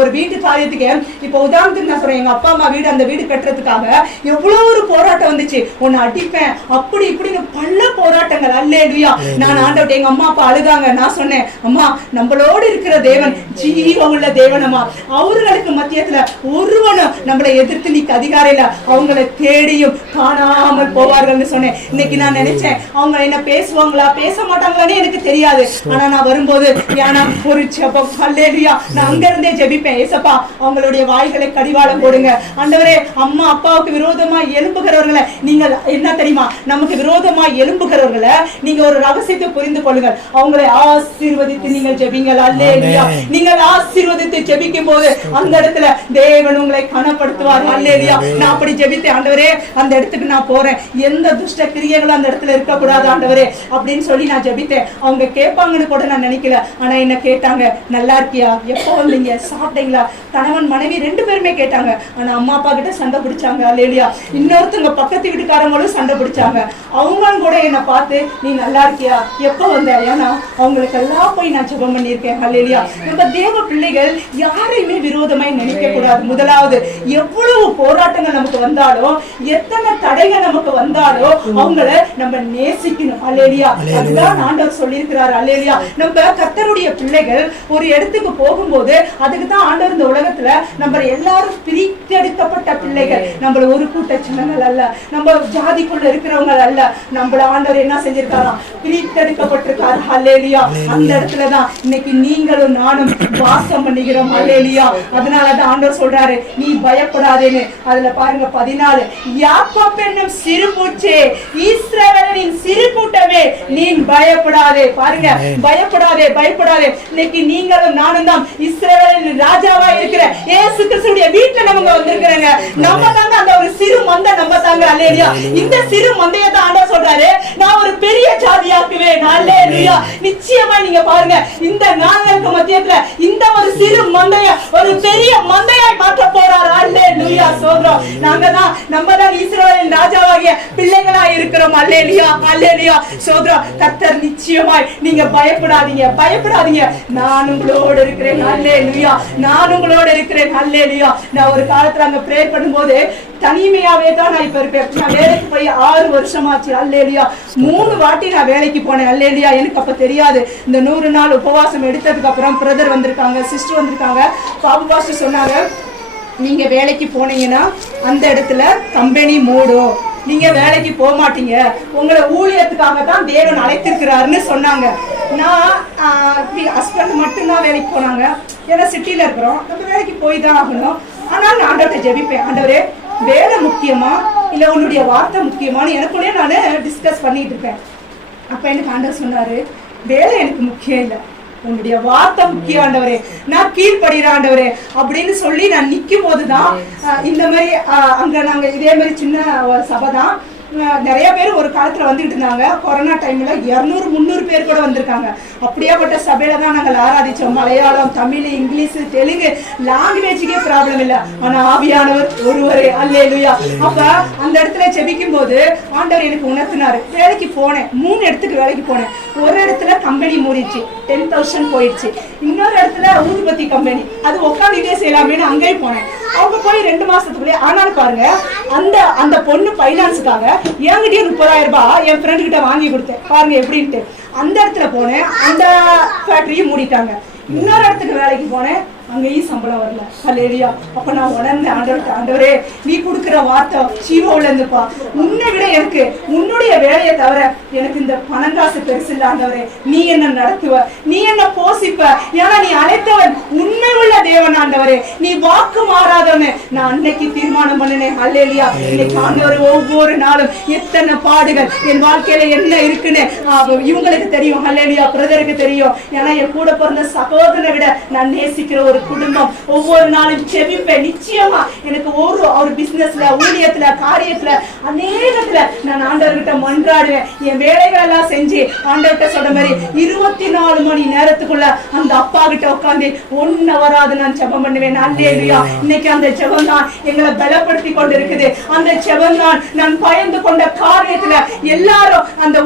ஒரு வீட்டு காரியத்துக்கு, இப்போ உதாரணத்துக்கு நான் சொல்றேன், எங்க அப்பா அம்மா வீடு, அந்த வீடு கட்டுறதுக்காக எவ்வளவு ஒரு போராட்டம் வந்துச்சு. உன்னை அடிப்பேன் அப்படி இப்படின்னு பல போராட்டங்கள். அல்லேலூயா. நான் ஆண்டவர்ட்ட, எங்க அம்மா அப்பா அழுதாங்க. நான் சொன்னேன், அம்மா நம்மளோடு இருக்கிற தேவன் ஜீவ உள்ள தேவனம்மா, அவர்களுக்கு மத்தியத்துல ஒருவனும் நம்மளை எதிர்த்து நீக்கு அதிகாரம் இல்ல, அவங்களை தேடியும் காணாமல் போவார்கள் சொன்னேன். இன்னைக்கு நான் நினைச்சேன், அவங்க என்ன பேசுவாங்களா பேச மாட்டாங்களான்னு எனக்கு தெரியாது. ஆனா நான் வரும்போது ஏன்னா ஒரு ஜெபம். அல்லேலூயா. நான் அங்க இருந்தே ஜெபிப்பேன், ஏசப்பா அவங்களுடைய வாய்களை கடிவாளம் போடுங்க. ஆண்டவரே, அம்மா அப்பாவுக்கு விரோதமா எழும்புகிறவர்களை நீங்கள் என்ன தெரியுமா, நமக்கு விரோதமா எழும்புகிறவர்களை நீங்க ஒரு ரகசியத்தை புரிந்து கொள்ளுங்கள், அவங்களை ஆசீர்வதித்து நீங்கள் ஜெபிங்கள். அல்லேலூயா. நீங்கள் ஆசீர்வதித்து ஜெபிக்கும் போது அந்த இடத்துல தேவன் உங்களை கனப்படுத்துவார். அல்லேலூயா. நான் அப்படி ஜெபித்தேன். ஆண்டவரே, அந்த இடத்துக்கு நான் போறேன், எந்த துஷ்ட கிரியைகளும் அந்த இடத்துல இருக்கக்கூடாது ஆண்டவரே அப்படின்னு சொல்லி நான் ஜெபித்தேன். அவங்க கேட்பாங்கன்னு கூட நான் நினைக்கல. ஆனா என்ன கேட்டாங்க, நல்லா இருக்கியா, எப்போ வந்தீங்க, சாப்பிட்டீங்களா, கணவன் மனைவி 2 பேருமே கேட்டாங்க. ஆனா அம்மா அப்பா கிட்ட சண்டை பிடிச்சாங்க. அல்லேலூயா. இன்னொருத்தவங்க பக்கத்து வீட்டுக்காரங்களும் சண்டை பிடிச்சாங்க. அவங்களும் கூட என்ன பார்த்து, நீ நல்லா இருக்கியா, எப்போ வந்த, ஏன்னா அவங்களுக்கு எல்லாம் போய் நான் ஜெபம் பண்ணியிருக்கேன். அல்லேலூயா. நம்ம தேவ பிள்ளைகள் யாரையுமே விரோதமாய் நினைக்க கூடாது. முதலாவது, எவ்வளவு போராட்டங்கள் நமக்கு வந்தாலும், எத்தனை தடைகள் நமக்கு வந்தாலும் அவங்கள நம்ம நேசிக்கணும். அல்லேலூயா. அதுதான் ஆண்டவர் சொல்லியிருக்கிறார். அல்லேலூயா. நம்ம கர்த்தருடைய பிள்ளைகள் ஒரு இடத்துக்கு போகும்போது, அதுக்கு தான் ஆண்டவர் இந்த உலகத்துல நம்ம எல்லாரும் பிரித்தெடுக்கப்பட்ட பிள்ளைகள், நம்மள ஒரு கூட்ட சின்னங்கள் அல்ல, நம்ம ஜாதிக்குள்ள இருக்கிறவங்க அல்ல, நம்மள ஆண்டவர் என்ன செஞ்சிருக்காராம், பிரித்தெடுக்கப்பட்டிருக்காரு. அல்லேலூயா. அந்த இடத்துலதான் இன்னைக்கு நீங்களும் நானும் வாசம் பண்ணுகிறோம். அல்லேலூயா. அதனாலதான் ஆண்டவர் சொல்றாரு, நீ பயப்படாதேன்னு. அதுல பாருங்க 14, யாக்கோப் என்னும் சிறு பூச்சே, இஸ்ரவேலின் சிறு கூட்டமே, நீ பயப்படாதே. பாருங்க, பயப்படாதே பயப்படாதே. இன்னைக்கு நீங்களும் நானும் தான் இஸ்ரவேலின் ராஜாவா இருக்கிற இயேசு கிறிஸ்துவுடைய வீட்டுல நம்ம வந்திருக்கிறோங்க. நம்ம தாங்க அந்த ஒரு சிறு மந்தை, நம்ம தாங்க. அல்லேலூயா. இந்த சிறு மந்தையை தான் ஆண்டவர் சொல்றாரு, நான் ஒரு பெரிய ஜாதியாக்குவேன். அல்லேலூயா. நிச்சயமா நீங்க பாருங்க, இந்த நாங்களுக்கு மத்தியத்துல இந்த ஒரு சிறு மந்தைய ஒரு பெரிய மந்தையாய் மாற்ற போறார். அல்லேலூயா. சோதரம். நம்ம தான் இஸ்ரவேலின் ராஜாவாகிய பிள்ளைகளா இருக்கிறோம். அல்லேலூயா. அல்லேலூயா. சோதரம். கர்த்தர் நிச்சயமாய், நீங்க பயப்படாதீங்க பயப்படாதீங்க, நான் உங்களோடு இருக்கிறேன். அல்லேலூயா. நான் உங்களோடு இருக்கிறேன். அல்லேலூயா. நான் ஒரு காலத்துல அங்க பிரேயர் பண்ணும்போது தனிமையாவே தான் நான் இப்ப இருப்பேன். நான் வேலைக்கு போய் 6 வருஷமாச்சு. அல்லேலூயா. 3 வாட்டி நான் வேலைக்கு போனேன். அல்லேலூயா. எனக்கு அப்ப தெரியாது. இந்த 100 நாள் உபவாசம் எடுத்ததுக்கு அப்புறம் பிரதர் வந்திருக்காங்க, சிஸ்டர் வந்திருக்காங்க. பாபு பாஸ்டர் சொன்னாங்க, நீங்க வேலைக்கு போனீங்கன்னா அந்த இடத்துல கம்பெனி மூடும், நீங்க வேலைக்கு போக மாட்டீங்க, உங்களை ஊழியத்துக்காக தான் தேவன் அழைத்திருக்கிறாருன்னு சொன்னாங்க. நான் ஹஸ்பண்ட் மட்டும்தான் வேலைக்கு போனாங்க. ஏன்னா சிட்டில இருக்கிறோம், நம்ம வேலைக்கு போய் தான் ஆகணும். ஆனால் நான் ஆண்டவர்கிட்ட ஜெபிப்பேன், ஆண்டவரே வேலை முக்கியமா இல்ல உன்னுடைய வார்த்தை முக்கியமானு எனக்குள்ளே நான் டிஸ்கஸ் பண்ணிட்டு இருப்பேன். அப்ப எனக்கு ஆண்டவர் சொன்னாரு, வேலை எனக்கு முக்கியம் இல்லை, உன்னுடைய வார்த்தை முக்கியம் ஆண்டவரே, நான் கீழ்படுகிறேன் ஆண்டவரே அப்படின்னு சொல்லி நான் நிற்கும் போதுதான் இந்த மாதிரி அங்க நாங்க இதே மாதிரி சின்ன சபை தான், நிறைய பேர் ஒரு காலத்துல வந்துட்டு இருந்தாங்க. கொரோனா டைம்ல 200-300 பேர் கூட வந்திருக்காங்க. அப்படியாப்பட்ட சபையில தான் நாங்கள் ஆராதிச்சோம். மலையாளம், தமிழ், இங்கிலீஷ், தெலுங்கு, லாங்குவேஜுக்கே ப்ராப்ளம் இல்லை. ஆனா ஆவியானவர் ஒருவரே. அல்லேலூயா. அப்ப அந்த இடத்துல ஜெபிக்கும் போது ஆண்டவர் எனக்கு உணர்த்தினாரு. வேலைக்கு போனேன், 3 இடத்துக்கு வேலைக்கு போனேன். ஒரு இடத்துல கம்பெனி மூடிச்சு, 10,000 போயிடுச்சு. இன்னொரு இடத்துல ஊதுபத்தி கம்பெனி, அது உட்காந்துட்டே செய்யலாமேன்னு அங்கேயும் போனேன். அவங்க போய் 2 மாசத்துக்குள்ளே. ஆனாலும் பாருங்க, அந்த பொண்ணு பைனான்ஸுக்காக என்கிட்டயே 30,000 ரூபாய் என் ஃப்ரெண்டு கிட்ட வாங்கி கொடுத்தேன். பாருங்க எப்படின்ட்டு. அந்த இடத்துல போனேன், அந்த ஃபேக்டரியும் மூடிட்டாங்க. இன்னொரு இடத்துக்கு வேலைக்கு போனேன், அங்கேயும் சம்பளம் வரல. ஹல்லேலூயா. அப்ப நான் உணர்ந்தேன், ஆண்டவரே நீ கொடுக்குற வார்த்தை ஜீவோல இருந்துப்பா. உன்னை விட எனக்கு உன்னுடைய வேலையை தவிர எனக்கு இந்த பணம் காசு பெருசு இல்லை ஆண்டவரே. நீ என்ன நடத்துவ, நீ என்ன போசிப்ப. ஏன்னா நீ அழைத்தவன் உண்மை உள்ள தேவன் ஆண்டவரே, நீ வாக்கு மாறாதவனே. நான் அன்னைக்கு தீர்மானம் பண்ணினேன். ஹல்லேலூயா. இன்னைக்கு ஆண்டவரே ஒவ்வொரு நாளும் எத்தனை பாடுகள் என் வாழ்க்கையில என்ன இருக்குன்னு இவங்களுக்கு தெரியும். ஹல்லேலூயா. பிரதருக்கு தெரியும். ஏன்னா என் கூட பிறந்த சகோதரனை விட நான் நேசிக்கிற ஒரு குடும்பம். ஒவ்வொரு நாளும் செபிப்பேன். நிச்சயமா எனக்கு ஒரு பிசினஸ்ல, ஊழியத்துல, காரியத்துல, அநேகத்துல நான் ஆண்டவர்கிட்ட மன்றாடுவேன். என் வேலைகள் எல்லாம் செஞ்சு ஆண்டவர்கிட்ட சொல்ற மாதிரி 24 மணி நேரத்துக்குள்ள அந்த அப்பா கிட்ட உட்காந்து 1 ஹவராது நான் ஜெபம் பண்ணுவேன். அல்லேலூயா. இன்னைக்கு அந்த ஜெபம் தான் எங்களை பலப்படுத்தி கொண்டு இருக்குது. அந்த ஜெபம் தான் நான் பயந்து கொண்ட காரியத்துல எல்லாரும் அந்த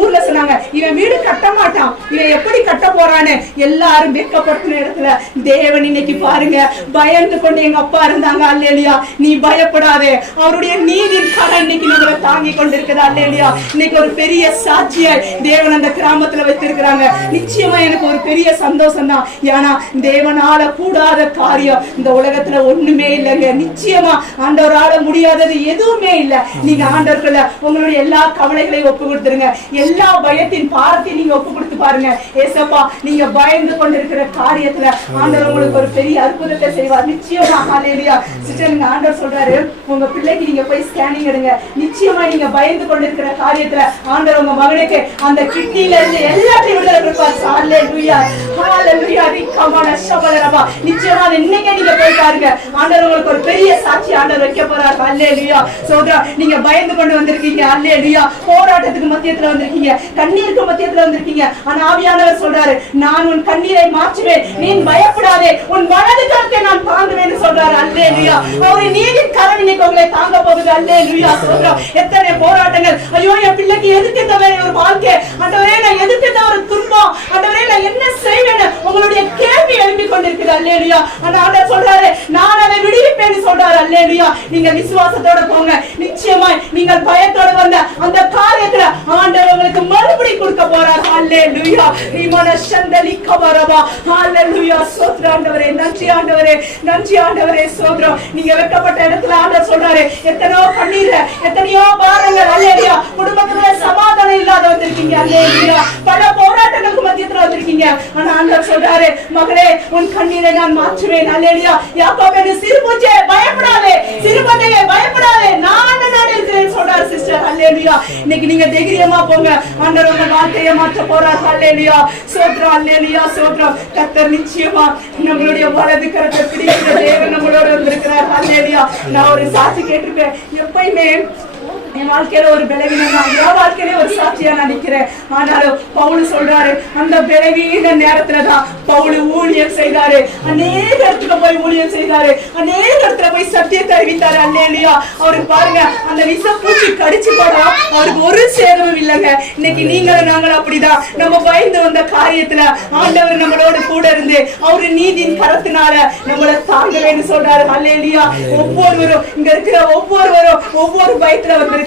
ஊர்ல சொன்னாங்க, இவன் வீடு கட்ட மாட்டான், இவன் எப்படி கட்ட போறான்னு எல்லாரும் வெட்கப்படுத்தின இடத்துல தேவன் இன்னைக்கு பாருங்க பயந்து கொண்டு எங்க அப்பா இருந்தாங்க. அல்லேலூயா. நீ பயப்படாதே, அவருடைய நீதியின் கரம் இன்னைக்கு நம்மளை தாங்கி கொண்டிருக்குது. அல்லேலூயா. இன்னைக்கு ஒரு பெரிய சாட்சியை தேவன் அந்த கிராமத்துல வச்சிருக்கிறாங்க. நிச்சயமா எனக்கு ஒரு பெரிய சந்தோஷம் தான். ஏன்னா தேவனால கூடாத காரியம் இந்த உலகத்துல ஒண்ணுமே இல்லைங்க. நிச்சயமா ஆண்டவரால முடியாதது எதுவுமே இல்லை. நீங்க ஆண்டவர்களை உங்களுடைய எல்லா கவலைகளையும் ஒப்பு கொடுத்துருங்க. எல்லா பயத்தின் பாரத்தையும் நீங்க ஒப்பு கொடுத்து பாருங்க. ஏசப்பா நீங்க பயந்து கொண்டிருக்கிற காரியத்துல ஆண்டவர் உங்களுக்கு ஒரு பெரிய அற்புதத்தை செய்வார். நிச்சயமா. ஹல்லேலூயா. சிஸ்டர் நீங்க ஆண்டவர் சொல்றாரு, உங்க பிள்ளைக்கு நீங்க போய் ஸ்கேனிங் எடுங்க. நிச்சயமா நீங்க பயந்து கொண்டிருக்கிற காரியத்துல ஆண்டவர் உங்க மகனுக்கு அந்த கிட்னில இருந்து எல்லாத்தையும் விடுதலை கொடுப்பார். ஹல்லேலூயா. ஹல்லேலூயா. ரிகமான ஷபலரபா. நிச்சயமா இன்னைக்கே நீங்க போய் பாருங்க. ஆண்டவர் உங்களுக்கு ஒரு பெரிய சாட்சி ஆண்டவர் வைக்க போறார். ஹல்லேலூயா. சோதரா நீங்க பயந்து கொண்டு வந்திருக்கீங்க. ஹல்லேலூயா. போராட்டத்துக்கு மத்தியத்துல வந்திருக்கீங்க, கண்ணீருக்கு மத்தியத்துல வந்திருக்கீங்க. ஆனா ஆவியானவர் சொல்றாரு, நான் உன் கண்ணீரை மாற்றுவேன், நீ பயப்படாதே, உன் வலது கரத்தை நான் தாங்குவேன்னு சொல்றாரு. அல்லேலூயா. அவருடைய நீதியின் கரம் இன்னைக்கு உங்களை தாங்க போகுது. அல்லேலூயா. சொல்றோம் எத்தனை போராட்டங்கள். ஐயோ என் பிள்ளைக்கு எதுக்கு இந்த மாதிரி ஒரு வாழ்க்கை, ஆண்டவரே நான் எதுக்கு இந்த ஒரு துன்பம், ஆண்டவரே நான் என்ன செய்வேன்னு உங்களுடைய கேள்வி எழுப்பி கொண்டிருக்குது. அல்லேலூயா. ஆனா ஆண்டவர் சொல்றாரு, நான் அதை விடுவிப்பேன்னு சொல்றாரு. அல்லேலூயா. நீங்க விசுவாசத்தோட போங்க. நிச்சயமா நீங்கள் பயத்தோட வந்த அந்த காரியத்துல ஆண்டவர் உங்களுக்கு மறுபடி கொடுக்க போறார். அல்லேலூயா. நீமான சந்தலி கவரபா. அல்லேலூயா. சோத்ர ஆண்டவரே, நன்றி ஆண்டவரே, நன்றி ஆண்டவரே. சோத்ரம் நீங்க வெட்கப்பட்ட இடத்துல ஆண்டவர் சொல்றாரு, எத்தனையோ கண்ணீர், எத்தனையோ பாரங்கள். அல்லேலூயா. குடும்பத்துல சமாதானம் இல்லாத வந்திருக்கீங்க. அல்லேலூயா. பல போராட்டங்களுக்கு மத்தியத்துல வந்திருக்கீங்க. ஆனா ஆண்டவர் சொல்றாரு, மகளே உன் கண்ணீரை நான் மாற்றுவேன். அல்லேலூயா. யாக்கோபே சிறுபூச்சே பயப்படாதே, சிறுபத்தையே பயப்படாதே, நான் இருக்கிறேன் சொல்றாரு சிஸ்டர். அல்லேலூயா. இன்னைக்கு நீங்க தைரியமா போங்க. ஆண்டவர் உங்க வாழ்க்கையை மாற்ற போறார். அல்லேலூயா. சோத்ரம். அல்லேலூயா. சோத்ரம். கர்த்தர் நிச்சயமா நம்மளுடைய வலது கரத்தை பிடிக்கிற தேவன் நம்மளோட வந்திருக்கிறார். அல்லேலூயா. நான் ஒரு சாட்சி கேட்டிருப்பேன். எப்பயுமே என் வாழ்க்கையில ஒரு பலவீனம் தான், என் வாழ்க்கையில ஒரு சாட்சியா நான் நிக்கிறேன். ஆனாலும் பவுல் சொல்றாரு, அந்த பலவீன நேரத்துலதான் பவுல் ஊழியம் செய்தாரு. அநேக இடத்துல போய் ஊழியம் செய்தாரு, அநேக இடத்துல போய் சத்தியத்தை அறிவித்தாரு. அல்லேலூயா. அவருக்கு பாருங்க அந்த விஷப்பூச்சி கடிச்சு கூட அவருக்கு ஒரு சேதமும் இல்லைங்க. இன்னைக்கு நீங்களும் நாங்களும் அப்படிதான். நம்ம பயந்து வந்த காரியத்துல ஆண்டவர் நம்மளோட கூட இருந்து அவரு நீதியின் கரத்தினால நம்மளை தாங்கவேன்னு சொல்றாரு. அல்லேலூயா. ஒவ்வொருவரும் இங்க இருக்கிற ஒவ்வொருவரும் ஒவ்வொரு பயத்துல வந்திருக்கிறார்.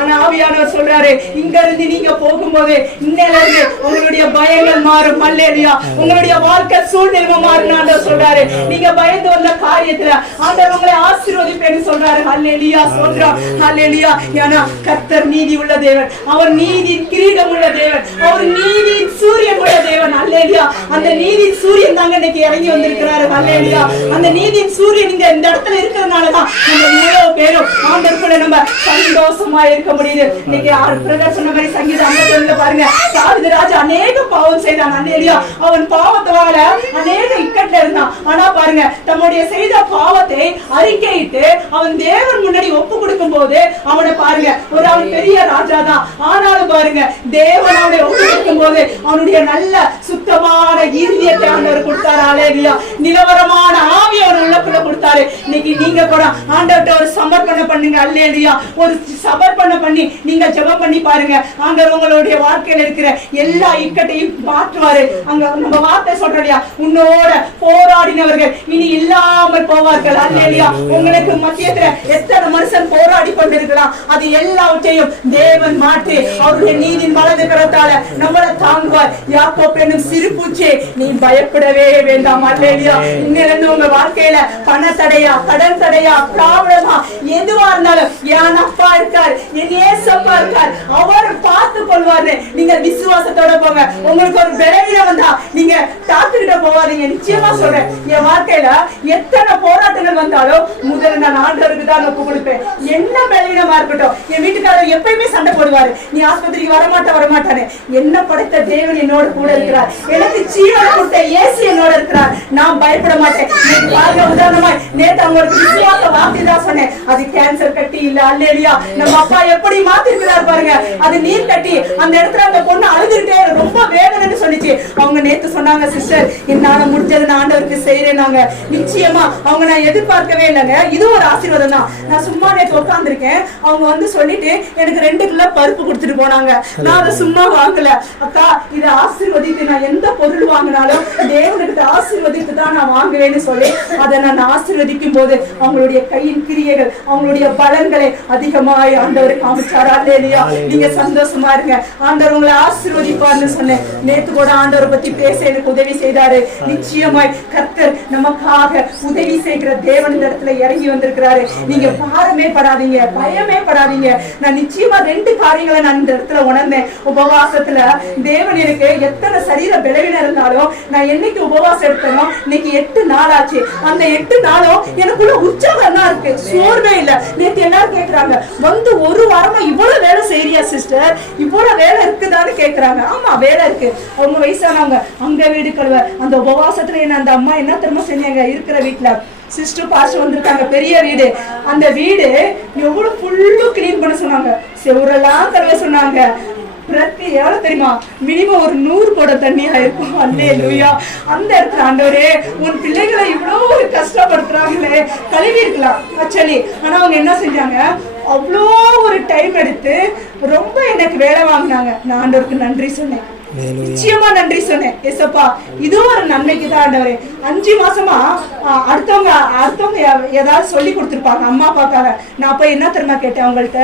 ஆனா ஆவியானவர் சொல்றாரு, இங்க இருந்து நீங்க போகும்போது இன்னையில இருந்து உங்களுடைய பயங்கள் மாறும். அல்லேலூயா. உங்களுடைய வாழ்க்கை சூழ்நிலை மாறும் ஆண்டவர் சொல்றாரு. நீங்க பயந்து வந்த காரியத்துல ஆண்டவர் உங்களை ஆசீர்வதிப்பேன்னு சொல்றாரு. அல்லேலூயா. சொல்றோம். அல்லேலூயா. ஏன்னா கர்த்தர் நீதி உள்ள தேவன், அவர் நீதியின் கிரீடம் உள்ள தேவன், அவர் நீதியின் சூரியன் உள்ள தேவன். அல்லேலூயா. அந்த நீதியின் சூரியன் தாங்க இன்னைக்கு இறங்கி வந்திருக்கிறாரு. அல்லேலூயா. அந்த நீதியின் சூரியன் இந்த இடத்துல இருக்கிறதுனாலதான் நம்ம இவ்வளவு பேரும் ஆண்டவர் கூட நம்ம சந்தோஷமா இருக்க முடியுது. இன்னைக்கு பிரதர் சொன்ன மாதிரி சங்கீதம் 51 பாருங்க, தாவீது ராஜா அநேக பாவம் செய்தான். அல்லேலூயா. அவன் பாவத்தால அநேக இக்கட்ல இருந்தான். ஆனா பாருங்க தம்முடைய செய்த பாவத்தை அறிக்கையிட்டு அவன் தேவன் முன்னாடி ஒப்பு கொடுக்கும் போது அவனை பாருங்க ஒரு அவன் பெரிய ராஜா தான். ஆனாலும் பாருங்க தேவன் அவனை ஒப்பு கொடுக்கும் போது அவனுடைய நல்ல சுத்தமான இருதயத்தை ஆண்டவர் கொடுத்தாரு. அல்லேலூயா. நிலவரமான ஆவியை அவன் உள்ளக்குள்ள கொடுத்தாரு. இன்னைக்கு நீங்க கூட ஆண்டவர்கிட்ட ஒரு சமர்ப்பணம் பண்ணுங்க. அல்லேலூயா. ஒரு சமர்ப்பணம் பண்ணி நீங்க ஜெபம் பண்ணி பாருங்க. ஆண்டவர் உங்களுடைய வாழ்க்கையில இருக்கிற எல்லா இக்கட்டையும் மாற்றுவாரு. அங்க நம்ம வார்த்தை சொல்றா, உன்னோட போராடினவர்கள் இனி இல்லாமல் போவார்கள். அல்லேலூயா. உங்களுக்கு மத்தியத்துல எத்தனை மனுஷன் போராடி கொண்டிருக்கலாம், அது எல்லாவற்றையும் தேவன் மாற்றி அவருடைய நீதியின் வலது கரத்தால நம்மளை தாங்குவார். யாக்கோப்பு என்னும் சிறு பூச்சி, நீ பயப்படவே வேண்டாம். அல்லேலூயா. இன்னிலிருந்து உங்க வாழ்க்கையில பண தடையா, கடன் தடையா, ப்ராப்ளமா எதுவா இருந்தாலும் என் அப்பா இருக்கார், என் ஏசப்பா இருக்கார், அவர் பார்த்து கொள்வாரு. நீங்க விசுவாசத்தோட போங்க. உங்களுக்கு ஒரு பலவீனம் வந்தா நீங்க டாக்டர் கிட்ட போவாதீங்க. நிச்சயமா சொல்றேன், என் வாழ்க்கையில எத்தனை போராட்டங்கள் வந்தாலும் முதல்ல நான் ஆண்டவருக்கு தான் ஒப்பு கொடுப்பேன். என்ன பலவீனமா இருக்கட்டும், என் வீட்டுக்காரர் எப்பயுமே சண்டை போடுவாரு, நீ ஆஸ்பத்திரிக்கு வரமாட்டானே. என்ன படைத்த தேவன் என்னோட கூட இருக்கிறார், எனக்கு ஜீவனை கொடுத்த இயேசு என்னோட இருக்கிறார், நான் பயப்பட மாட்டேன். உதாரணமாய் நேற்று அவங்களுக்கு விசுவாச வார்த்தை தான் சொன்னேன், அது கேன்சர் கட்டி இல்ல. அல்லேலூயா. நம்ம அப்பா எப்படி மாத்திருக்கிறார் பாருங்க, அது நீர் கட்டி. அந்த இடத்துல அந்த பொண்ணு அழுதுகிட்டே ரொம்ப வேதனைன்னு சொல்லிச்சு. அவங்க நேத்து சொன்னாங்க, சிஸ்டர் என்னால முடிஞ்சது நான் ஆண்டவருக்கு செய்யறேன்னாங்க. நிச்சயமா அவங்க நான் எதிர்பார்க்கவே இல்லைங்க. இது ஒரு ஆசீர்வாதம் தான். நான் சும்மா நேற்று உட்காந்துருக்கேன், அவங்க வந்து சொல்லிட்டு எனக்கு 2 கிலோ பருப்பு கொடுத்துட்டு போனாங்க. நான் அதை சும்மா வாங்கல. அக்கா இதை ஆசீர்வதித்து நான் எந்த பொருள் வாங்கினாலும் தேவனுக்கு ஆசீர்வதித்து தான் நான் வாங்குவேன்னு சொல்லி அதை நான் ஆசீர்வதிக்கும் போது அவங்களுடைய கையின் கிரியைகள், அவங்களுடைய பலன்களை அதிகமாய் ஆண்டவர் காமிச்சார். அல்லேலூயா. நீங்க சந்தோஷமா இருங்க, ஆண்டவர் உங்களை ஆசீர்வதிப்பார்னு சொன்னேன். நேத்து கூட ஆண்டவரை பத்தி பேச எனக்கு உதவி செய்தாரு. நிச்சயமாய் கர்த்தர் நமக்காக உதவி செய்கிற தேவன் இந்த இடத்துல இறங்கி வந்திருக்கிறாரு. நீங்க பாரமே படாதீங்க, பயமே படாதீங்க. நான் நிச்சயமா 2 காரியங்களை நான் இந்த இடத்துல உணர்ந்தேன். உபவாசத்துல தேவன் எனக்கு எத்தனை சரீர பலவீனம் இருந்தாலும் நான் என்னைக்கு உபவாசம் எடுத்தனோ இன்னைக்கு 8 நாள் ஆச்சு. அந்த 8 நாளும் எனக்குள்ள உற்சாகம் தான் இருக்கு, சோர்வே இல்ல. நேத்து எல்லாரும் கேக்குறாங்க, வந்து 1 வாரமா இவ்வளவு வேலை செய்யறியா சிஸ்டர், இவ்வளவு வேலை இருக்குதான்னு கேக்குறாங்க. ஆமா வேலை இருக்கு. அவங்க வயசானவங்க அங்க வீடு கழுவ, அந்த உபவாசத்துல என்ன அந்த அம்மா என்ன தெரியுமா செஞ்சாங்க, இருக்கிற வீட்டுல சிஸ்டர் பாஸ்டர் வந்திருக்காங்க, பெரிய வீடு. அந்த வீடு எவ்வளவு ஃபுல்லு கிளீன் பண்ண சொன்னாங்க, செவரெல்லாம் கழுவ சொன்னாங்க. பிரத்தி எவ்வளவு தெரியுமா, மினிமம் ஒரு 100 குடம் தண்ணி ஆயிருக்கும். அல்லேலூயா. அந்த இடத்துல ஆண்டவரே உன் பிள்ளைகளை இவ்வளவு ஒரு கஷ்டப்படுத்துறாங்களே, கழுவி இருக்கலாம் ஆக்சுவலி. ஆனா அவங்க என்ன செஞ்சாங்க, அவ்வளோ ஒரு டைம் எடுத்து ரொம்ப எனக்கு வேலை வாங்கினாங்க. நான் ஆண்டவருக்கு நன்றி சொன்னேன், நிச்சயமா நன்றி சொன்னேன். ஏசப்பா இது ஒரு நன்மைக்கு தான் ஆண்டவரே. 5 மாசமா அடுத்தவங்க ஏதாவது சொல்லி கொடுத்துருப்பாங்க அம்மா அப்பாக்காக. நான் போய் என்ன தெரியுமா கேட்டேன் அவங்கள்ட்ட,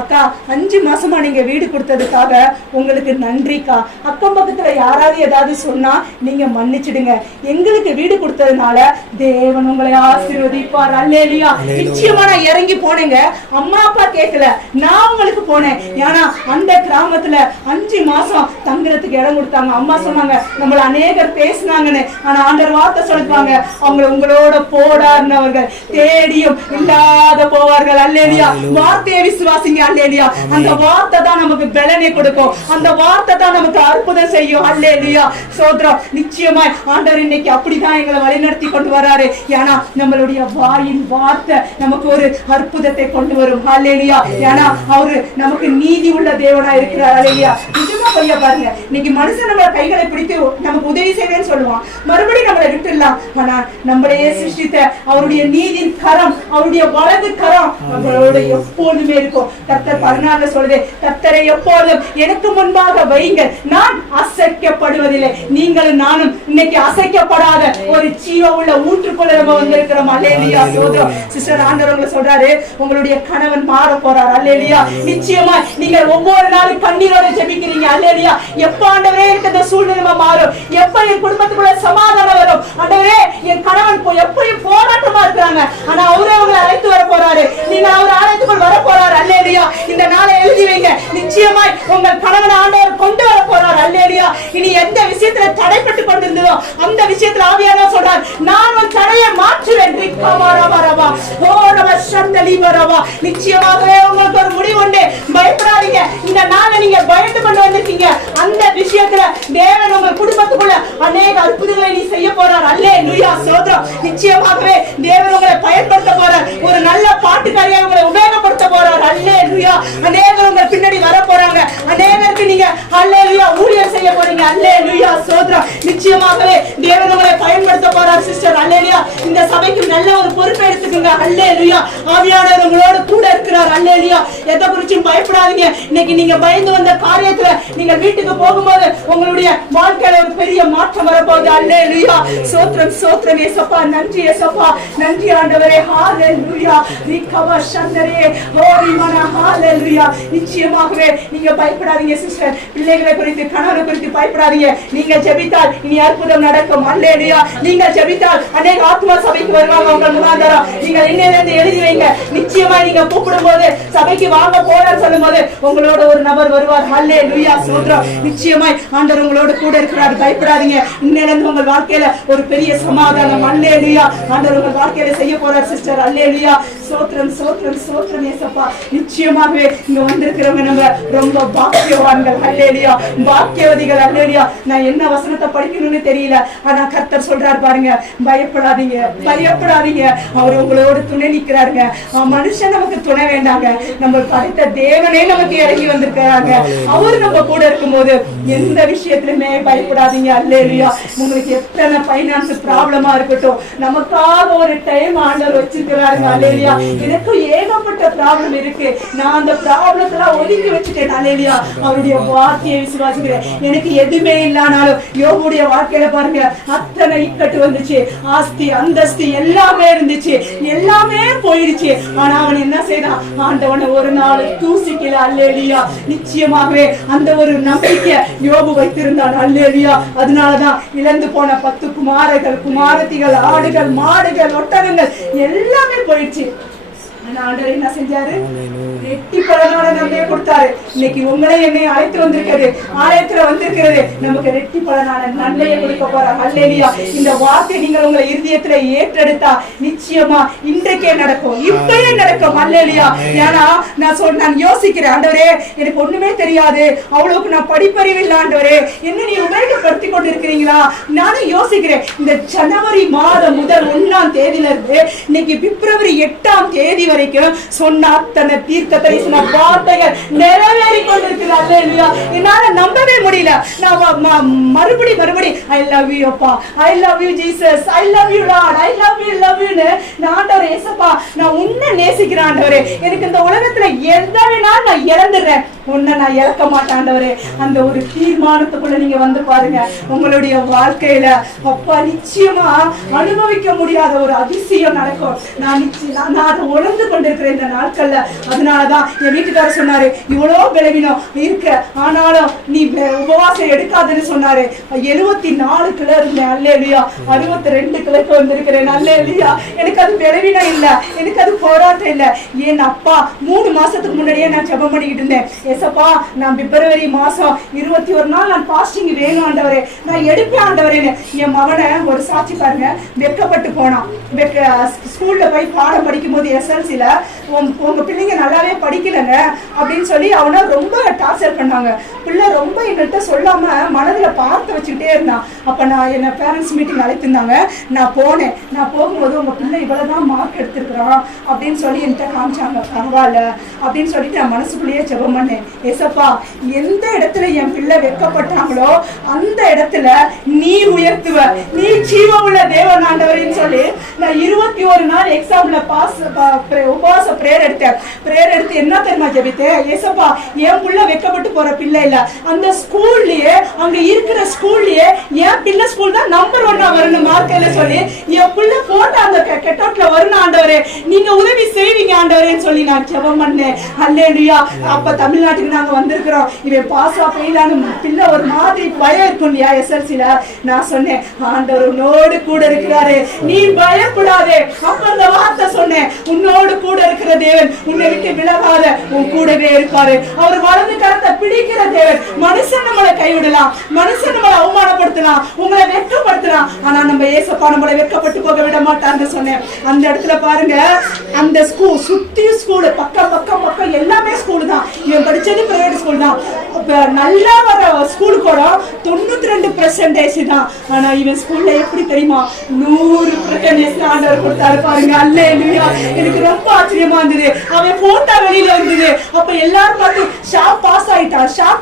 அக்கா 5 மாசமா நீங்க வீடு கொடுத்ததுக்காக உங்களுக்கு நன்றிக்கா. அக்கம் பக்கத்துல யாராவது ஏதாவது சொன்னா நீங்க மன்னிச்சிடுங்க, எங்களுக்கு வீடு கொடுத்ததுனால தேவன் உங்களை ஆசீர்வதிப்பார். அல்லேலூயா. நிச்சயமா நான் இறங்கி போனேங்க, அம்மா அப்பா கேட்கல, நான் உங்களுக்கு போனேன். ஏன்னா அந்த கிராமத்துல 5 மாசம் தங்குறதுக்கு இடம் கொடுத்தாங்க. அம்மா சொன்னாங்க நம்மள அநேகர் பேசினாங்கன்னு, ஆனா ஆண்டவர் வார்த்தை சொல்லுவாங்க, அவங்க உங்களோட போடார்னவர்கள் தேடியும் இல்லாத போவார்கள். அல்லேலூயா. வார்த்தையை விசுவாசிங்க. அல்லேலூயா. அந்த வார்த்தை தான் நமக்கு பலனை கொடுக்கும், அந்த வார்த்தை தான் நமக்கு அற்புதம் செய்யும். அல்லேலூயா. சோத்ரம். நிச்சயமாய் ஆண்டவர் இன்னைக்கு அப்படிதான் எங்களை வழிநடத்தி கொண்டு வராரு. ஏன்னா நம்மளுடைய வாயின் வார்த்தை நமக்கு ஒரு அற்புதத்தை கொண்டு வரும். அல்லேலூயா. ஏன்னா அவரு நமக்கு நீதி உள்ள தேவனா இருக்கிறார். அல்லேலூயா. நிஜமா பையா பாருங்க, இன்னைக்கு மனுஷன் நம்மள கைகளை பிடித்து நமக்கு உதவி செய்வேன்னு சொல்லுவான், மறுபடியும் நம்மளை விட்டுடலாம். ஆனா நம்மளையே சிருஷ்டித்த அவருடைய நீதியின் கரம், அவருடைய வலது கரம் நம்மளோட எப்போதுமே இருக்கும். கர்த்தர் 14 சொல்லுது, கர்த்தரை எப்போதும் எனக்கு முன்பாக வையுங்கள், நான் அசைக்கப்படுவதில்லை. நீங்களும் நானும் இன்னைக்கு அசைக்கப்படாத ஒரு ஜீவ உள்ள ஊற்றுக்குள்ள நம்ம வந்திருக்கிறோம். அல்லேலூயா. சோதரம். சிஸ்டர் ஆண்டவர்களை சொல்றாரு, உங்களுடைய கணவன் மாற போறார். அல்லேலூயா. நிச்சயமா நீங்க ஒவ்வொரு நாளும் கண்ணீரோட ஜெபிக்கிறீங்க. அல்லேலூயா. எப்ப ஆண்டவரே எனக்கு இந்த சூழ்நிலை மாறும், எப்ப என் குடும்பத்துக்குள்ள சமாதானம் வரும், ஆண்டவரே என் கணவன் எப்பயும் போராட்டமா இருக்கிறாங்க, ஆனா அவரே அவங்களை அழைத்து வர போறாரு, நீங்க அவர் ஆலயத்துக்குள் வர போறாரு. அல்லேலூயா. இந்த நாளை எழுதி வைங்க, நிச்சயமாய் உங்கள் கணவன் ஆண்டவர் கொண்டு வர போறார். அல்லேலூயா. இனி எந்த விஷயத்துல தடைப்பட்டு கொண்டிருந்ததோ அந்த விஷயத்துல ஆவியானவர் சொல்றார், நான் உன் தடையை மாற்றுவேன். நிச்சயமாகவே உங்களுக்கு ஒரு முடிவு உண்டு, பயப்படாதீங்க. இந்த நாளை நீங்க பயந்து கொண்டு வந்திருக்கீங்க, அந்த விஷயத்துல தேவன் உங்க குடும்பத்துக்குள்ள அநேக அற்புதங்களை நீ செய்ய போறார். அல்லேலூயா. சோதரம். நிச்சயமாகவே தேவன் உங்களை பயன்படுத்த போறார், ஒரு நல்ல பாட்டுக்காரியாக உங்களை உபயோகப்படுத்த போறார். அல்லேலூயா. அநேகர் உங்க பின்னாடி வர போறாங்க. அநேகருக்கு நீங்க அல்லேலூயா ஊழியர் செய்ய போறீங்க. அல்லேலூயா சோத்ரம். நிச்சயமாகவே தேவன் உங்களை பயன்படுத்த போறார் சிஸ்டர். அல்லேலூயா. இந்த சபைக்கு நல்ல ஒரு பொறுப்பை எடுத்துக்கோங்க. அல்லேலூயா. ஆவியானவர் உங்களோட கூட இருக்கிறார். அல்லேலூயா. எதை குறிச்சும் பயப்படாதீங்க. இன்னைக்கு நீங்க பயந்து வந்த காரியத்துல நீங்க வீட்டுக்கு போகும்போது உங்களுடைய வாழ்க்கையில ஒரு பெரிய மாற்றம் வரப்போகுது. அல்லேலூயா. சோத்ரம் சோத்ரம். ஏசப்பா நன்றி. ஏசப்பா நன்றி ஆண்டவரே. ஹalleluya. ரிகவா சந்தரே ஹோரி மன. ஹalleluya. நிச்சயமாகவே நீங்க பயப்படாதீங்க சிஸ்டர். பிள்ளைகளை குறித்து கணவரை குறித்து பயப்படாதீங்க. நீங்க ஜெபித்தால் இனி அற்புதம் நடக்கும். அல்லேலூயா. நீங்க ஜெபித்தால் अनेक ஆத்மா சபைக்கு வருவாங்க. உங்கள் முகாந்தரம் நீங்க இன்னையிலிருந்து எழுதி வைங்க. நிச்சயமா நீங்க கூப்பிடும்போது சபைக்கு வாங்க போறான்னு சொல்லும்போது உங்களோட ஒரு நபர் வருவார். ஹalleluya. சோத்ரம். நிச்சயமாய் ஆண்டவர் உங்களோட கூட இருக்கிறார். பயப்படாதீங்க. இன்னையிலிருந்து உங்கள் வாழ்க்கையில ஒரு பெரிய சமாதானம். அல்லேலூயா. ஆண்டவர் உங்கள் வாழ்க்கையில செய்ய போறார் சிஸ்டர். அல்லேலூயா. சோத்ரம் சோத்ரம் சோத்ரம். ஏசப்பா நிச்சயமாகவே இங்க வந்திருக்கிறவங்க நம்ம ரொம்ப பாக்கியவான்கள். அல்லேலூயா. பாக்கியவதிகள். அல்லேலூயா. நான் என்ன வசனத்தை படிக்கணும்னு தெரியல. ஆனா கர்த்தர் சொல்றாரு பாருங்க, பயப்படாதீங்க பயப்படாதீங்க. அவர் உங்களோட துணை நிக்கிறாருங்க. மனுஷன் நமக்கு துணை வேண்டாங்க. நம்ம படைத்த தேவனே நமக்கு இறங்கி வந்திருக்கிறாங்க. அவரு நம்ம கூட இருக்கும்போது எந்த விஷயத்திலுமே பயப்படாதீங்க. அல்லேலூயா. உங்களுக்கு எத்தனை பைனான்ஸ் ப்ராப்ளமா இருக்கட்டும், நமக்காக ஒரு டைம் ஆண்டவர் வச்சிருக்கிறாருங்க. அல்லேலூயா. எனக்கு ஏகப்பட்ட ப்ராப்ளம் இருக்கு. நான் அந்த ப்ராப்ளத்துல ஒதுக்கி வச்சுட்டேன். அல்லேலூயா. அவருடைய வார்த்தையை விசுவாசிக்கிறேன். எனக்கு எதுவுமே இல்லைனாலும் யோபுடைய வாழ்க்கையில பாருங்க, அத்தனை இக்கட்டு வந்துச்சு. ஆஸ்தி அந்தஸ்து எல்லாமே இருந்துச்சு, எல்லாமே போயிடுச்சு. ஆனா அவன் என்ன செய்தான்? ஆண்டவனை ஒரு நாள் தூசிக்கல. அல்லேலூயா. நிச்சயமாகவே அந்த ஒரு நம்பிக்கை யோபு வைத்திருந்தான். அல்லேலூயா. அதனாலதான் இழந்து போன 10 குமாரர்கள் குமாரத்திகள் ஆடுகள் மாடுகள் ஒட்டகங்கள் எல்லாமே போயிடுச்சு. ஆண்டவர் என்ன செஞ்சாரு? ரெட்டி பலனான நன்மையை கொடுத்தாரு. இன்னைக்கு உங்களை என்னை அழைத்து வந்திருக்கிறது, ஆலயத்துல வந்திருக்கிறது, நமக்கு ரெட்டி பலனான நன்மையை கொடுக்க போறார். அல்லேலூயா. இந்த வார்த்தை நீங்கள் உங்களை இருதயத்துல ஏற்றெடுத்தா நிச்சயமா இன்றைக்கே நடக்கும், இப்பயே நடக்கும். அல்லேலூயா. ஏன்னா நான் யோசிக்கிறேன், ஆண்டவரே எனக்கு ஒண்ணுமே தெரியாது, அவ்வளவுக்கு நான் படிப்பறிவு இல்லை ஆண்டவரே, என்ன நீ உபயோகப்படுத்தி கொண்டு இருக்கிறீங்களா? நானும் யோசிக்கிறேன். இந்த ஜனவரி மாதம் முதல் 1ஆம் தேதியில இருந்து இன்னைக்கு பிப்ரவரி 8ஆம் தேதி வரைக்கும் சொன்ன அத்தனை தீர்க்க தரிசன வார்த்தைகள் நிறைவேறி கொண்டிருக்கிறது. அல்லேலூயா. என்னால நம்பவே முடியல. நான் மறுபடி ஐ லவ் யூ அப்பா, I love you Jesus, I love you Lord, I love யூன்னு நான் ஆண்டவரே ஏசப்பா நான் உன்னை நேசிக்கிறேன் ஆண்டவரே. எனக்கு இந்த உலகத்துல எதை வேணாலும் நான் இழந்துடுறேன், உன்னை நான் இழக்க மாட்டேன் ஆண்டவரே. அந்த ஒரு தீர்மானத்துக்குள்ள நீங்க வந்து பாருங்க. உங்களுடைய வாழ்க்கையில அப்பா நிச்சயமா அனுபவிக்க முடியாத ஒரு அதிசயம் நடக்கும். நான் அதை உணர்ந்து கொண்டிருக்கிறேன் இந்த நாட்கள்ல. அதனாலதான் என் வீட்டுக்காரர் சொன்னாரு, இவ்வளவு பலவீனம் இருக்க ஆனாலும் நீ உபவாசம் எடுக்காதுன்னு சொன்னாரு. 74 கிலோ இருந்தேன். அல்லேலூயா. 62 கிலோக்கு வந்திருக்கிறேன். அல்லேலூயா. எனக்கு அது பலவீனம் இல்ல, எனக்கு அது போராட்டம் இல்ல. என் அப்பா 3 மாசத்துக்கு முன்னாடியே நான் ஜெபம் பண்ணிக்கிட்டு இருந்தேன். ஏசப்பா நான் பிப்ரவரி மாசம் 21 நாள் நான் பாஸ்டிங் வேணும் ஆண்டவரே, நான் எடுப்பேன் ஆண்டவரேன்னு. என் மகனை ஒரு சாட்சி பாருங்க, வெட்கப்பட்டு போனான். ஸ்கூல்ல போய் பாடம் படிக்கும் போது SLCல உங்க பிள்ளைங்க நல்லாவே படிக்கலங்க அப்படின்னு சொல்லி அவனை ரொம்ப டார்ச்சர் பண்ணாங்க. பிள்ளை ரொம்ப எங்கள்கிட்ட சொல்லாம மனதுல பார்த்து வச்சுக்கிட்டே இருந்தான். அப்ப நான் என்ன பேரண்ட்ஸ் மீட்டிங் அழைத்திருந்தாங்க. நான் போனேன். நான் போகும்போது உங்க பிள்ளை இவ்வளவுதான் மார்க் எடுத்திருக்கிறான் அப்படின்னு சொல்லி என்கிட்ட காமிச்சாங்க. பரவாயில்ல அப்படின்னு சொல்லிட்டு நான் மனசுக்குள்ளேயே ஜெபம் பண்ணேன். ஏசப்பா எந்த இடத்துல என் பிள்ளை வெட்கப்பட்டாங்களோ அந்த இடத்துல நீ உயர்த்துவ, நீ ஜீவ உள்ள தேவன் ஆண்டவரேன்னு சொல்லி நான் 21 நாள் எக்ஸாம்ல உபவாச பிரேயர் எடுத்தேன். பிரேயர் எடுத்து என்ன தெரியுமா ஜெபித்தேன்? ஏசப்பா என் புள்ள வெட்கப்பட்டு போற பிள்ளை இல்ல, அந்த ஸ்கூல்லயே அங்க இருக்கிற ஸ்கூல்லயே என் பிள்ளை ஸ்கூல் தான் நம்பர் 1 வரணும் மார்க்கையில சொல்லி என் புள்ள போட்ட அந்த கெட்டோட்ல வரணும் ஆண்டவரே, நீங்க உதவி செய்வீங்க ஆண்டவரேன்னு சொல்லி நான் ஜெபம் பண்ணேன். அல்லேலூயா. அப்ப தமிழ்நாட்டுக்கு நாங்க வந்திருக்கிறோம். இவன் பாஸா ஃபெயிலான பிள்ளை ஒரு மாதிரி பயம் இருக்கும் இல்லையா SLCல. நான் சொன்னேன், ஆண்டவர் உன்னோடு கூட இருக்கிறாரு, நீ பயப்படாதே. அப்ப அந்த வார்த்தை சொன்னேன், உன்னோடு கூட இருக்கிற தேவன் உன்னை விட்டு விலகாத, உன் கூடவே இருப்பாரு. அவர் வலது கரத்தை பிடிக்கிற தேவன். மனுஷன் நம்மளை கைவிடலாம், மனுஷன் நம்மளை அவமானப்படுத்தலாம், உங்களை வெட்கப்படுத்தலாம், ஆனா நம்ம ஏசப்பா நம்மளை வெட்கப்பட்டு போக விட மாட்டான்னு சொன்னேன். அந்த இடத்துல பாருங்க, அந்த ஸ்கூல் சுத்தி ஸ்கூல் பக்கம் எல்லாமே ஸ்கூல் தான். இவன் படிச்சது பிரைவேட் ஸ்கூல் தான். நல்லா வர ஸ்கூலுக்கோட 92% தான். ஆனா இவன் ஸ்கூல்ல எப்படி தெரியுமா 100% ஆண்டவர் கொடுத்தாரு பாருங்க. அல்லேலூயா. எனக்கு ரொம்ப ஆச்சரியமா இருந்தது. அவன் போட்டா வெளியில இருந்தது. அப்ப எல்லாரும் பார்த்து ஷாப்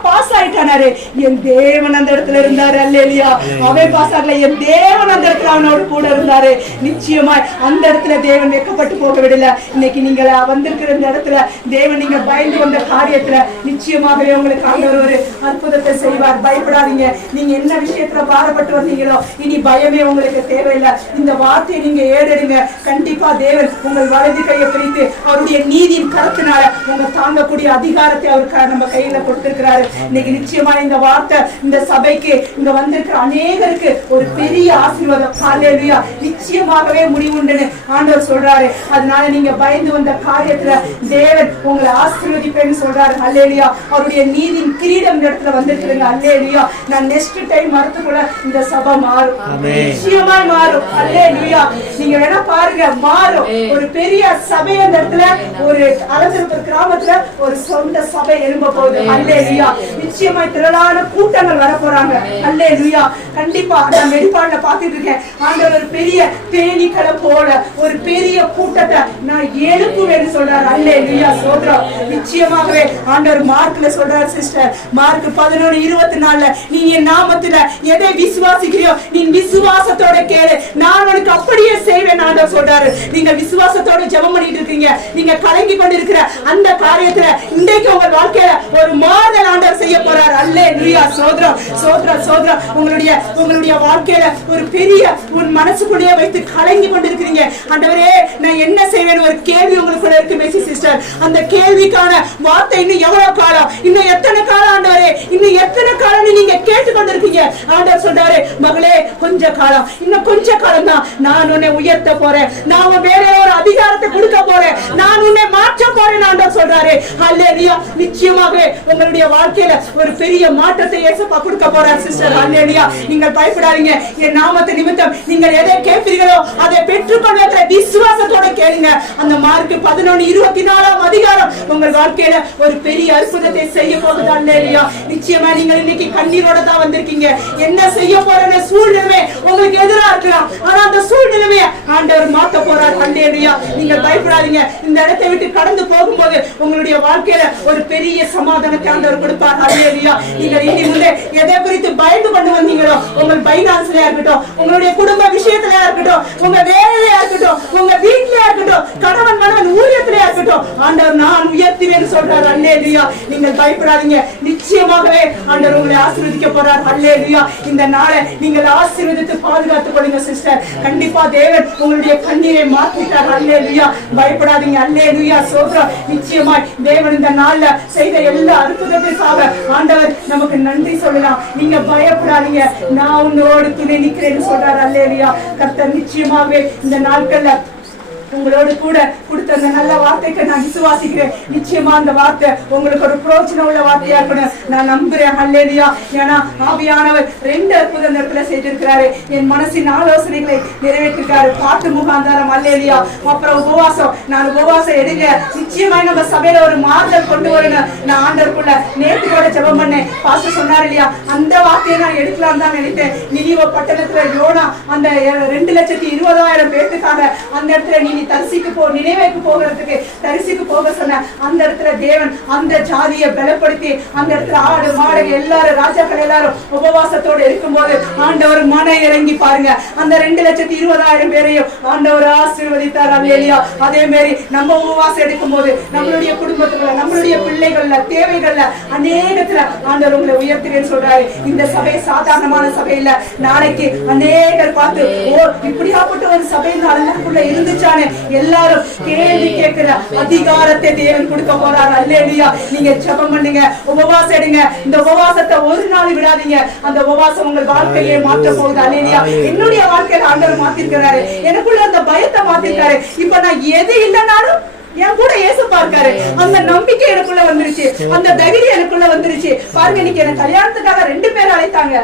பாஸ் ஆயிட்டானாரு. என் தேவன் அந்த இடத்துல இருந்தாரு. அல்லேலூயா. அவன் பாஸ் ஆகல, என் தேவன் அந்த இடத்துல அவனோட கூட இருந்தாரு. நிச்சயமா அந்த இடத்துல தேவன் வெட்கப்பட்டு போக விடல. இன்னைக்கு நீங்க வந்திருக்கிற இந்த இடத்துல தேவன் நீங்க பயந்து வந்த காரியத்துல நிச்சயமாகவே உங்களுக்கு ஆண்டவர் ஒரு அற்புதத்தை செய்வார். பயப்படாதீங்க. நீங்க என்ன விஷயத்துல பாரப்பட்டு வந்தீங்களோ இனி பயமே உங்களுக்கு தேவையில்லை. இந்த வார்த்தையை நீங்க ஏறெடுங்க. கண்டிப்பா தேவன் உங்கள் வலது கையை பிடித்து அவருடைய நீதியின் கரத்தினால உங்க தாங்கக்கூடிய அதிகாரத்தை அவருக்கு நம்ம கையில கொடுத்திருக்கிறாரு. இன்னைக்கு நிச்சயமா இந்த வார்த்தை இந்த சபைக்கு இங்க வந்திருக்கிற அநேகருக்கு ஒரு பெரிய ஆசீர்வாதம். ஹல்லேலூயா. நிச்சயமாகவே முடிவுண்டுன்னு ஆண்டவர் சொல்றாரு. அதனால நீங்க பயந்து வந்த காரியத்துல தேவன் உங்களை ஆசீர்வதிப்பேன்னு சொல்றாரு. ஹல்லேலூயா. அவருடைய நீதியின் கிரீடம் இந்த இடத்துல வந்திருக்குங்க. அல்லேலூயா. நான் நெக்ஸ்ட் டைம் வரதுக்குள்ள இந்த சபை மாறும். நிச்சயமா மாறும். அல்லேலூயா. நீங்க வேணா பாருங்க, மாறும். ஒரு பெரிய சபை அந்த இடத்துல, ஒரு அலசல் கிராமத்துல ஒரு சொந்த சபை எழும்ப போகுது. அல்லேலூயா. நிச்சயமா திரளான கூட்டங்கள் வர போறாங்க. அல்லேலூயா. கண்டிப்பா நான் வெளிப்பாடுல பாத்துட்டு இருக்கேன். ஆண்டவர் ஒரு பெரிய தேனீக்களை போல ஒரு பெரிய கூட்டத்தை நான் எழுப்புவேன்னு சொல்றாரு. அல்லேலூயா. சோதரம். நிச்சயமாகவே ஆண்டவர் மார்க்ல சொல்றாரு சிஸ்டர். மார்க் 11:24 நீ என் நாமத்துல எதை விசுவாசிக்கிறியோ நீ விசுவாசத்தோட கேளு, நான் உனக்கு அப்படியே செய்வேன் ஆண்டவர் சொல்றாரு. நீங்க விசுவாசத்தோட ஜெபம் பண்ணிட்டு இருக்கீங்க. நீங்க கலங்கி கொண்டிருக்கிற அந்த காரியத்துல இன்றைக்கு உங்க வாழ்க்கையில ஒரு மாறுதல் ஆண்டவர் செய்ய போறார். அல்லேலூயா. சோதரம் சோதரம் சோதரம். உங்களுடைய வாழ்க்கையில ஒரு பெரிய உன் மனசுக்குள்ளேயே வைத்து கலங்கி கொண்டிருக்கிறீங்க. ஆண்டவரே நான் என்ன செய்வேன் ஒரு கேள்வி உங்களுக்குள்ள இருக்கு மெசி சிஸ்டர். அந்த கேள்விக்கான வார்த்தை இன்னும் எவ்வளவு காலம், இன்னும் எத்தனை காலம் ஆண்டவரே, இன்னும் எத்தனை காலம் நீங்க கேட்டு கொண்டிருக்கீங்க. ஆண்டவர் சொல்றாரு, மகளே கொஞ்ச காலம், இன்னும் கொஞ்ச காலம் தான். நான் உன்னை உயர்த்த போறேன். நான் வேற ஒரு அதிகாரத்தை கொடுக்க போறேன். நான் உன்னை மாற்ற போறேன் ஆண்டவர் சொல்றாரு. அல்லேலூயா. நிச்சயமாக உங்களுடைய வாழ்க்கையில ஒரு பெரிய மாற்றத்தை இயேசுப்பா கொடுக்க போறார் சிஸ்டர். அல்லேலூயா. நீங்கள் பயப்படாதீங்க. என் நாமத்தை நிமித்தம் நீங்கள் எதை கேட்பீர்களோ அதை பெற்றுக்கொள்வதில் விசுவாசத்தோட கேளுங்க. அந்த மார்க் 11:24 அதிகாரம் உங்கள் வாழ்க்கையில ஒரு பெரிய அற்புதத்தை செய்ய போகுது. அல்லேலூயா. நிச்சயமா நீங்கள் இன்னைக்கு கண்ணீரோட தான் வந்திருக்கீங்க. என்ன செய்ய போற சூழ்நிலை உங்களுக்கு எதிராக இருக்கலாம். ஆனா அந்த சூழ்நிலையை ஆண்டவர் மாத்த போறார். அல்லேலூயா. நீங்கள் பயப்படாதீங்க. இந்த இடத்தை விட்டு கடந்து போகும்போது உங்களுடைய வாழ்க்கையில ஒரு பெரிய சமாதானத்தை ஆண்டவர் கொடுப்பார். அல்லேலூயா. நீங்கள் இனி முன்னே எதை குறித்து பயந்து கொண்டு வந்தீங்களோ, உங்கள் பைனான்ஸ்லயா இருக்கட்டும், உங்களுடைய குடும்ப விஷயத்திலயா இருக்கட்டும், உங்க வேலையா இருக்கட்டும், உங்க வீட்டிலயா இருக்கட்டும், கணவன் மனைவன் ஊழியத்திலயா இருக்கட்டும், ஆண்டவர் நான் உயர்த்துவேன் சொல்றார். அல்லேலூயா. நீங்கள் பயப்படாதீங்க. நிச்சயமாகவே ஆண்டவர் உங்களை ஆசீர்வதிக்க போறார். அல்லேலூயா. இந்த நாளை நீங்கள் ஆசீர்வதித்து பாதுகாத்துக் கொள்ளுங்க சிஸ்டர். கண்டிப்பா தேவன் உங்களுடைய கண்ணீரை மாற்றிட்டார். அல்லேலூயா. பயப்படாதீங்க. அல்லேலூயா. சோத்ரம். நிச்சயமாய் தேவன் இந்த நாள்ல செய்த எல்லா அற்புதத்திற்காக ஆண்டவர் நமக்கு நன்றி சொல்லலாம். நீங்க பயப்படாதீங்க. நான் உன்னோடு துணை நிற்கிறேன்னு சொல்றார். அல்லேலூயா. கர்த்தர் நிச்சயமாகவே இந்த நாட்கள்ல உங்களோடு கூட கொடுத்த அந்த நல்ல வார்த்தைக்கு நான் விசுவாசிக்கிறேன். நிச்சயமா அந்த வார்த்தை உங்களுக்கு ஒரு பிரோஜனம் உள்ள வார்த்தையா இருக்கணும் நான் நம்புறேன். அல்லேலூயா. ஏன்னா ஆவியானவர் 2 அற்புத நேரத்துல செய்திருக்கிறாரு. என் மனசின் ஆலோசனைகளை நிறைவேற்றிருக்காரு. பாட்டு முகாந்தாரம். அல்லேலூயா. அப்புறம் உபவாசம். நான் உபவாசம் எடுங்க. நிச்சயமா நம்ம சபையில ஒரு மாறுதல் கொண்டு வரணும். நான் ஆண்டவருக்குள்ள நேற்று கூட ஜெபம் பண்ணேன். பாஸ்டர் சொன்னார் இல்லையா, அந்த வார்த்தையை நான் எடுக்கலாம் தான் நினைத்தேன். நினிவே பட்டணத்துல யோனா அந்த 2,20,000 பேருக்காக அந்த இடத்துல நீ தரிசிக்கு போ, நினைவேக்கு போகிறதுக்கு தரிசிக்கு போக சொன்ன அந்த இடத்துல தேவன் அந்த ஜாதியை பலப்படுத்தி அந்த இடத்துல ஆடு மாடு எல்லாரும் ராஜாக்கள் எல்லாரும் உபவாசத்தோடு இருக்கும்போது ஆண்டவர் மன இறங்கி பாருங்க அந்த 2,20,000 பேரையும் ஆண்டவர் ஆசீர்வதித்தார். அல்லேலூயா. அதே மாதிரி நம்ம உபவாசம் எடுக்கும் போது நம்மளுடைய குடும்பத்துல நம்மளுடைய பிள்ளைகள்ல தேவைகள்ல அநேகத்துல ஆண்டவர் உங்களை உயர்த்துவேன்னு சொல்றாரு. இந்த சபை சாதாரணமான சபை இல்ல. நாளைக்கு அநேகர் பார்த்து ஓ இப்படியாப்பட்ட ஒரு சபை அதுக்குள்ள இருந்துச்சானே எல்லாரும் கேள்வி கேட்கிற அதிகாரத்தை தேவன் கொடுக்க போறார். அல்லேலூயா. நீங்க ஜெபம் பண்ணுங்க, உபவாசம் எடுங்க. இந்த உபவாசத்தை ஒரு நாள் விடாதீங்க. அந்த உபவாசம் உங்கள் வாழ்க்கையே மாற்ற போகுது. அல்லேலூயா. என்னுடைய வாழ்க்கையில ஆண்டவர் மாத்திருக்கிறாரு. எனக்குள்ள அந்த பயத்தை மாத்திருக்காரு. இப்ப நான் எது இல்லைனாலும் என் கூட ஏசப்பா இருக்காரு. அந்த நம்பிக்கை எனக்குள்ள வந்துருச்சு, அந்த தைரியம் எனக்குள்ள வந்துருச்சு. பாருங்க, இன்னைக்கு எனக்கு கல்யாணத்துக்காக 2 பேர் அழைத்தாங்க.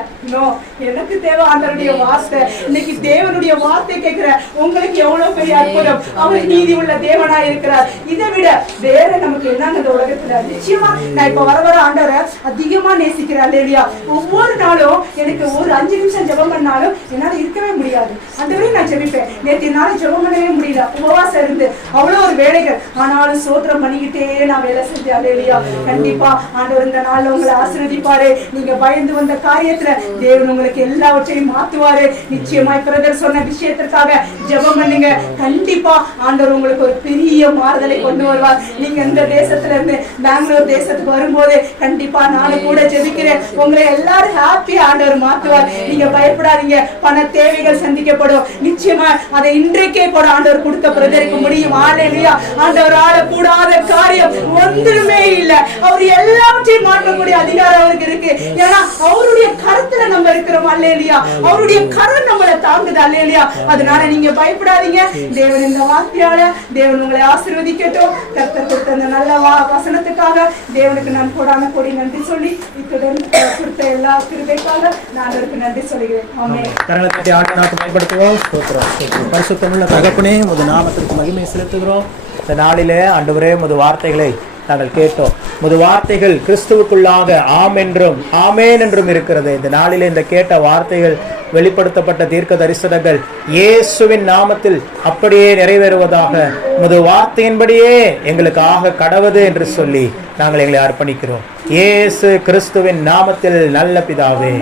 எனக்கு தேவை ஆண்டவருடைய வார்த்தை. இன்னைக்கு தேவனுடைய வார்த்தை கேட்கிற உங்களுக்கு எவ்வளவு பெரிய அற்புதம். அவர் நீதி உள்ள தேவனா இருக்கிறார். இதை விட வேற நமக்கு என்னங்க இந்த உலகத்துல? நிச்சயமா நான் இப்ப வர ஆண்டவரை அதிகமா நேசிக்கிறேன் இல்லையா? ஒவ்வொரு நாளும் எனக்கு ஒரு 5 நிமிஷம் ஜெபம் பண்ணாலும் என்னால இருக்கவே முடியாது. ஆண்டவரே நான் ஜெபிப்பேன். நேற்று என்னால ஜெபம் பண்ணவே முடியல, உபவாசம் இருந்து அவ்வளவு ஒரு வேலைகள். ஆனாலும் சோத்திரம் பண்ணிக்கிட்டே நான் வேலை செஞ்சேன் இல்லையா? கண்டிப்பா ஆண்டவர் இந்த நாள்ல உங்களை ஆசீர்வதிப்பாரு. நீங்க பயந்து வந்த காரியத்துல தேவன் உங்களுக்கு எல்லாவற்றையும் மாத்துவாரு. நிச்சயமாய் பிரதர் சொன்ன விஷயத்திற்காக ஜெபம் பண்ணுங்க. கண்டிப்பா ஆண்டவர் உங்களுக்கு ஒரு பெரிய மாறுதலை கொண்டு வருவார். நீங்க இந்த தேசத்துல இருந்து பெங்களூர் தேசத்துக்கு வரும்போது கண்டிப்பா நானும் கூட ஜெபிக்கிறேன். உங்களை எல்லாரும் ஹாப்பியா ஆண்டவர் மாத்துவார். நீங்க பயப்படாதீங்க. பண தேவைகள் சந்திக்கப்படும். நிச்சயமா அதை இன்றைக்கே கூட ஆண்டவர் கொடுக்க பிரதருக்கு முடியும். ஹல்லேலூயா. ஆண்டவரால கூடாத காரியம் ஒன்றுமே இல்ல. அவர் எல்லாவற்றையும் மாற்றக்கூடிய அதிகாரம் அவருக்கு இருக்கு. ஏன்னா அவருடைய கரத்துல நம்ம இருக்கிறோம். ஹல்லேலூயா. அவருடைய கரம் நம்மளை தாங்குது. ஹல்லேலூயா. அதனால நீங்க பயப்படாதீங்க. தேவன் இந்த வார்த்தையால தேவன் உங்களை ஆசீர்வதிக்கட்டும். கர்த்தர் கொடுத்த அந்த நல்ல வசனத்துக்காக தேவனுக்கு நான் கோடான கோடி நன்றி சொல்லி இத்துடன் கொடுத்த எல்லா கிருபைக்காக நான் அவருக்கு நன்றி சொல்கிறேன். ஆமென். கரங்களை ஆண்டவருக்கு பயன்படுத்துவோம். ஸ்தோத்திரம். பரிசுத்தமுள்ள தகப்பனே, உமது நாமத்திற்கு மகிமை செலுத்துகிறோம். இந்த நாளிலே ஆண்டவரே உமது வார்த்தைகளை நாங்கள் கேட்டோம். உமது வார்த்தைகள் கிறிஸ்துவுக்குள்ளாக ஆம் என்றும் ஆமேன் என்றும் இருக்கிறது. இந்த நாளிலே இந்த கேட்ட வார்த்தைகள் வெளிப்படுத்தப்பட்ட தீர்க்க தரிசனங்கள் இயேசுவின் நாமத்தில் அப்படியே நிறைவேறுவதாக. உமது வார்த்தையின்படியே எங்களுக்கு ஆக கடவுது என்று சொல்லி நாங்கள் எங்களை அர்ப்பணிக்கிறோம். இயேசு கிறிஸ்துவின் நாமத்தில் நல்ல பிதாவே,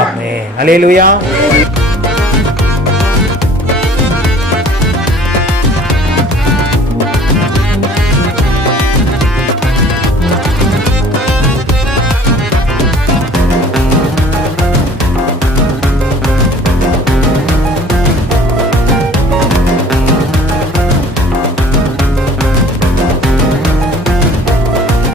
ஆமென். அல்லேலூயா.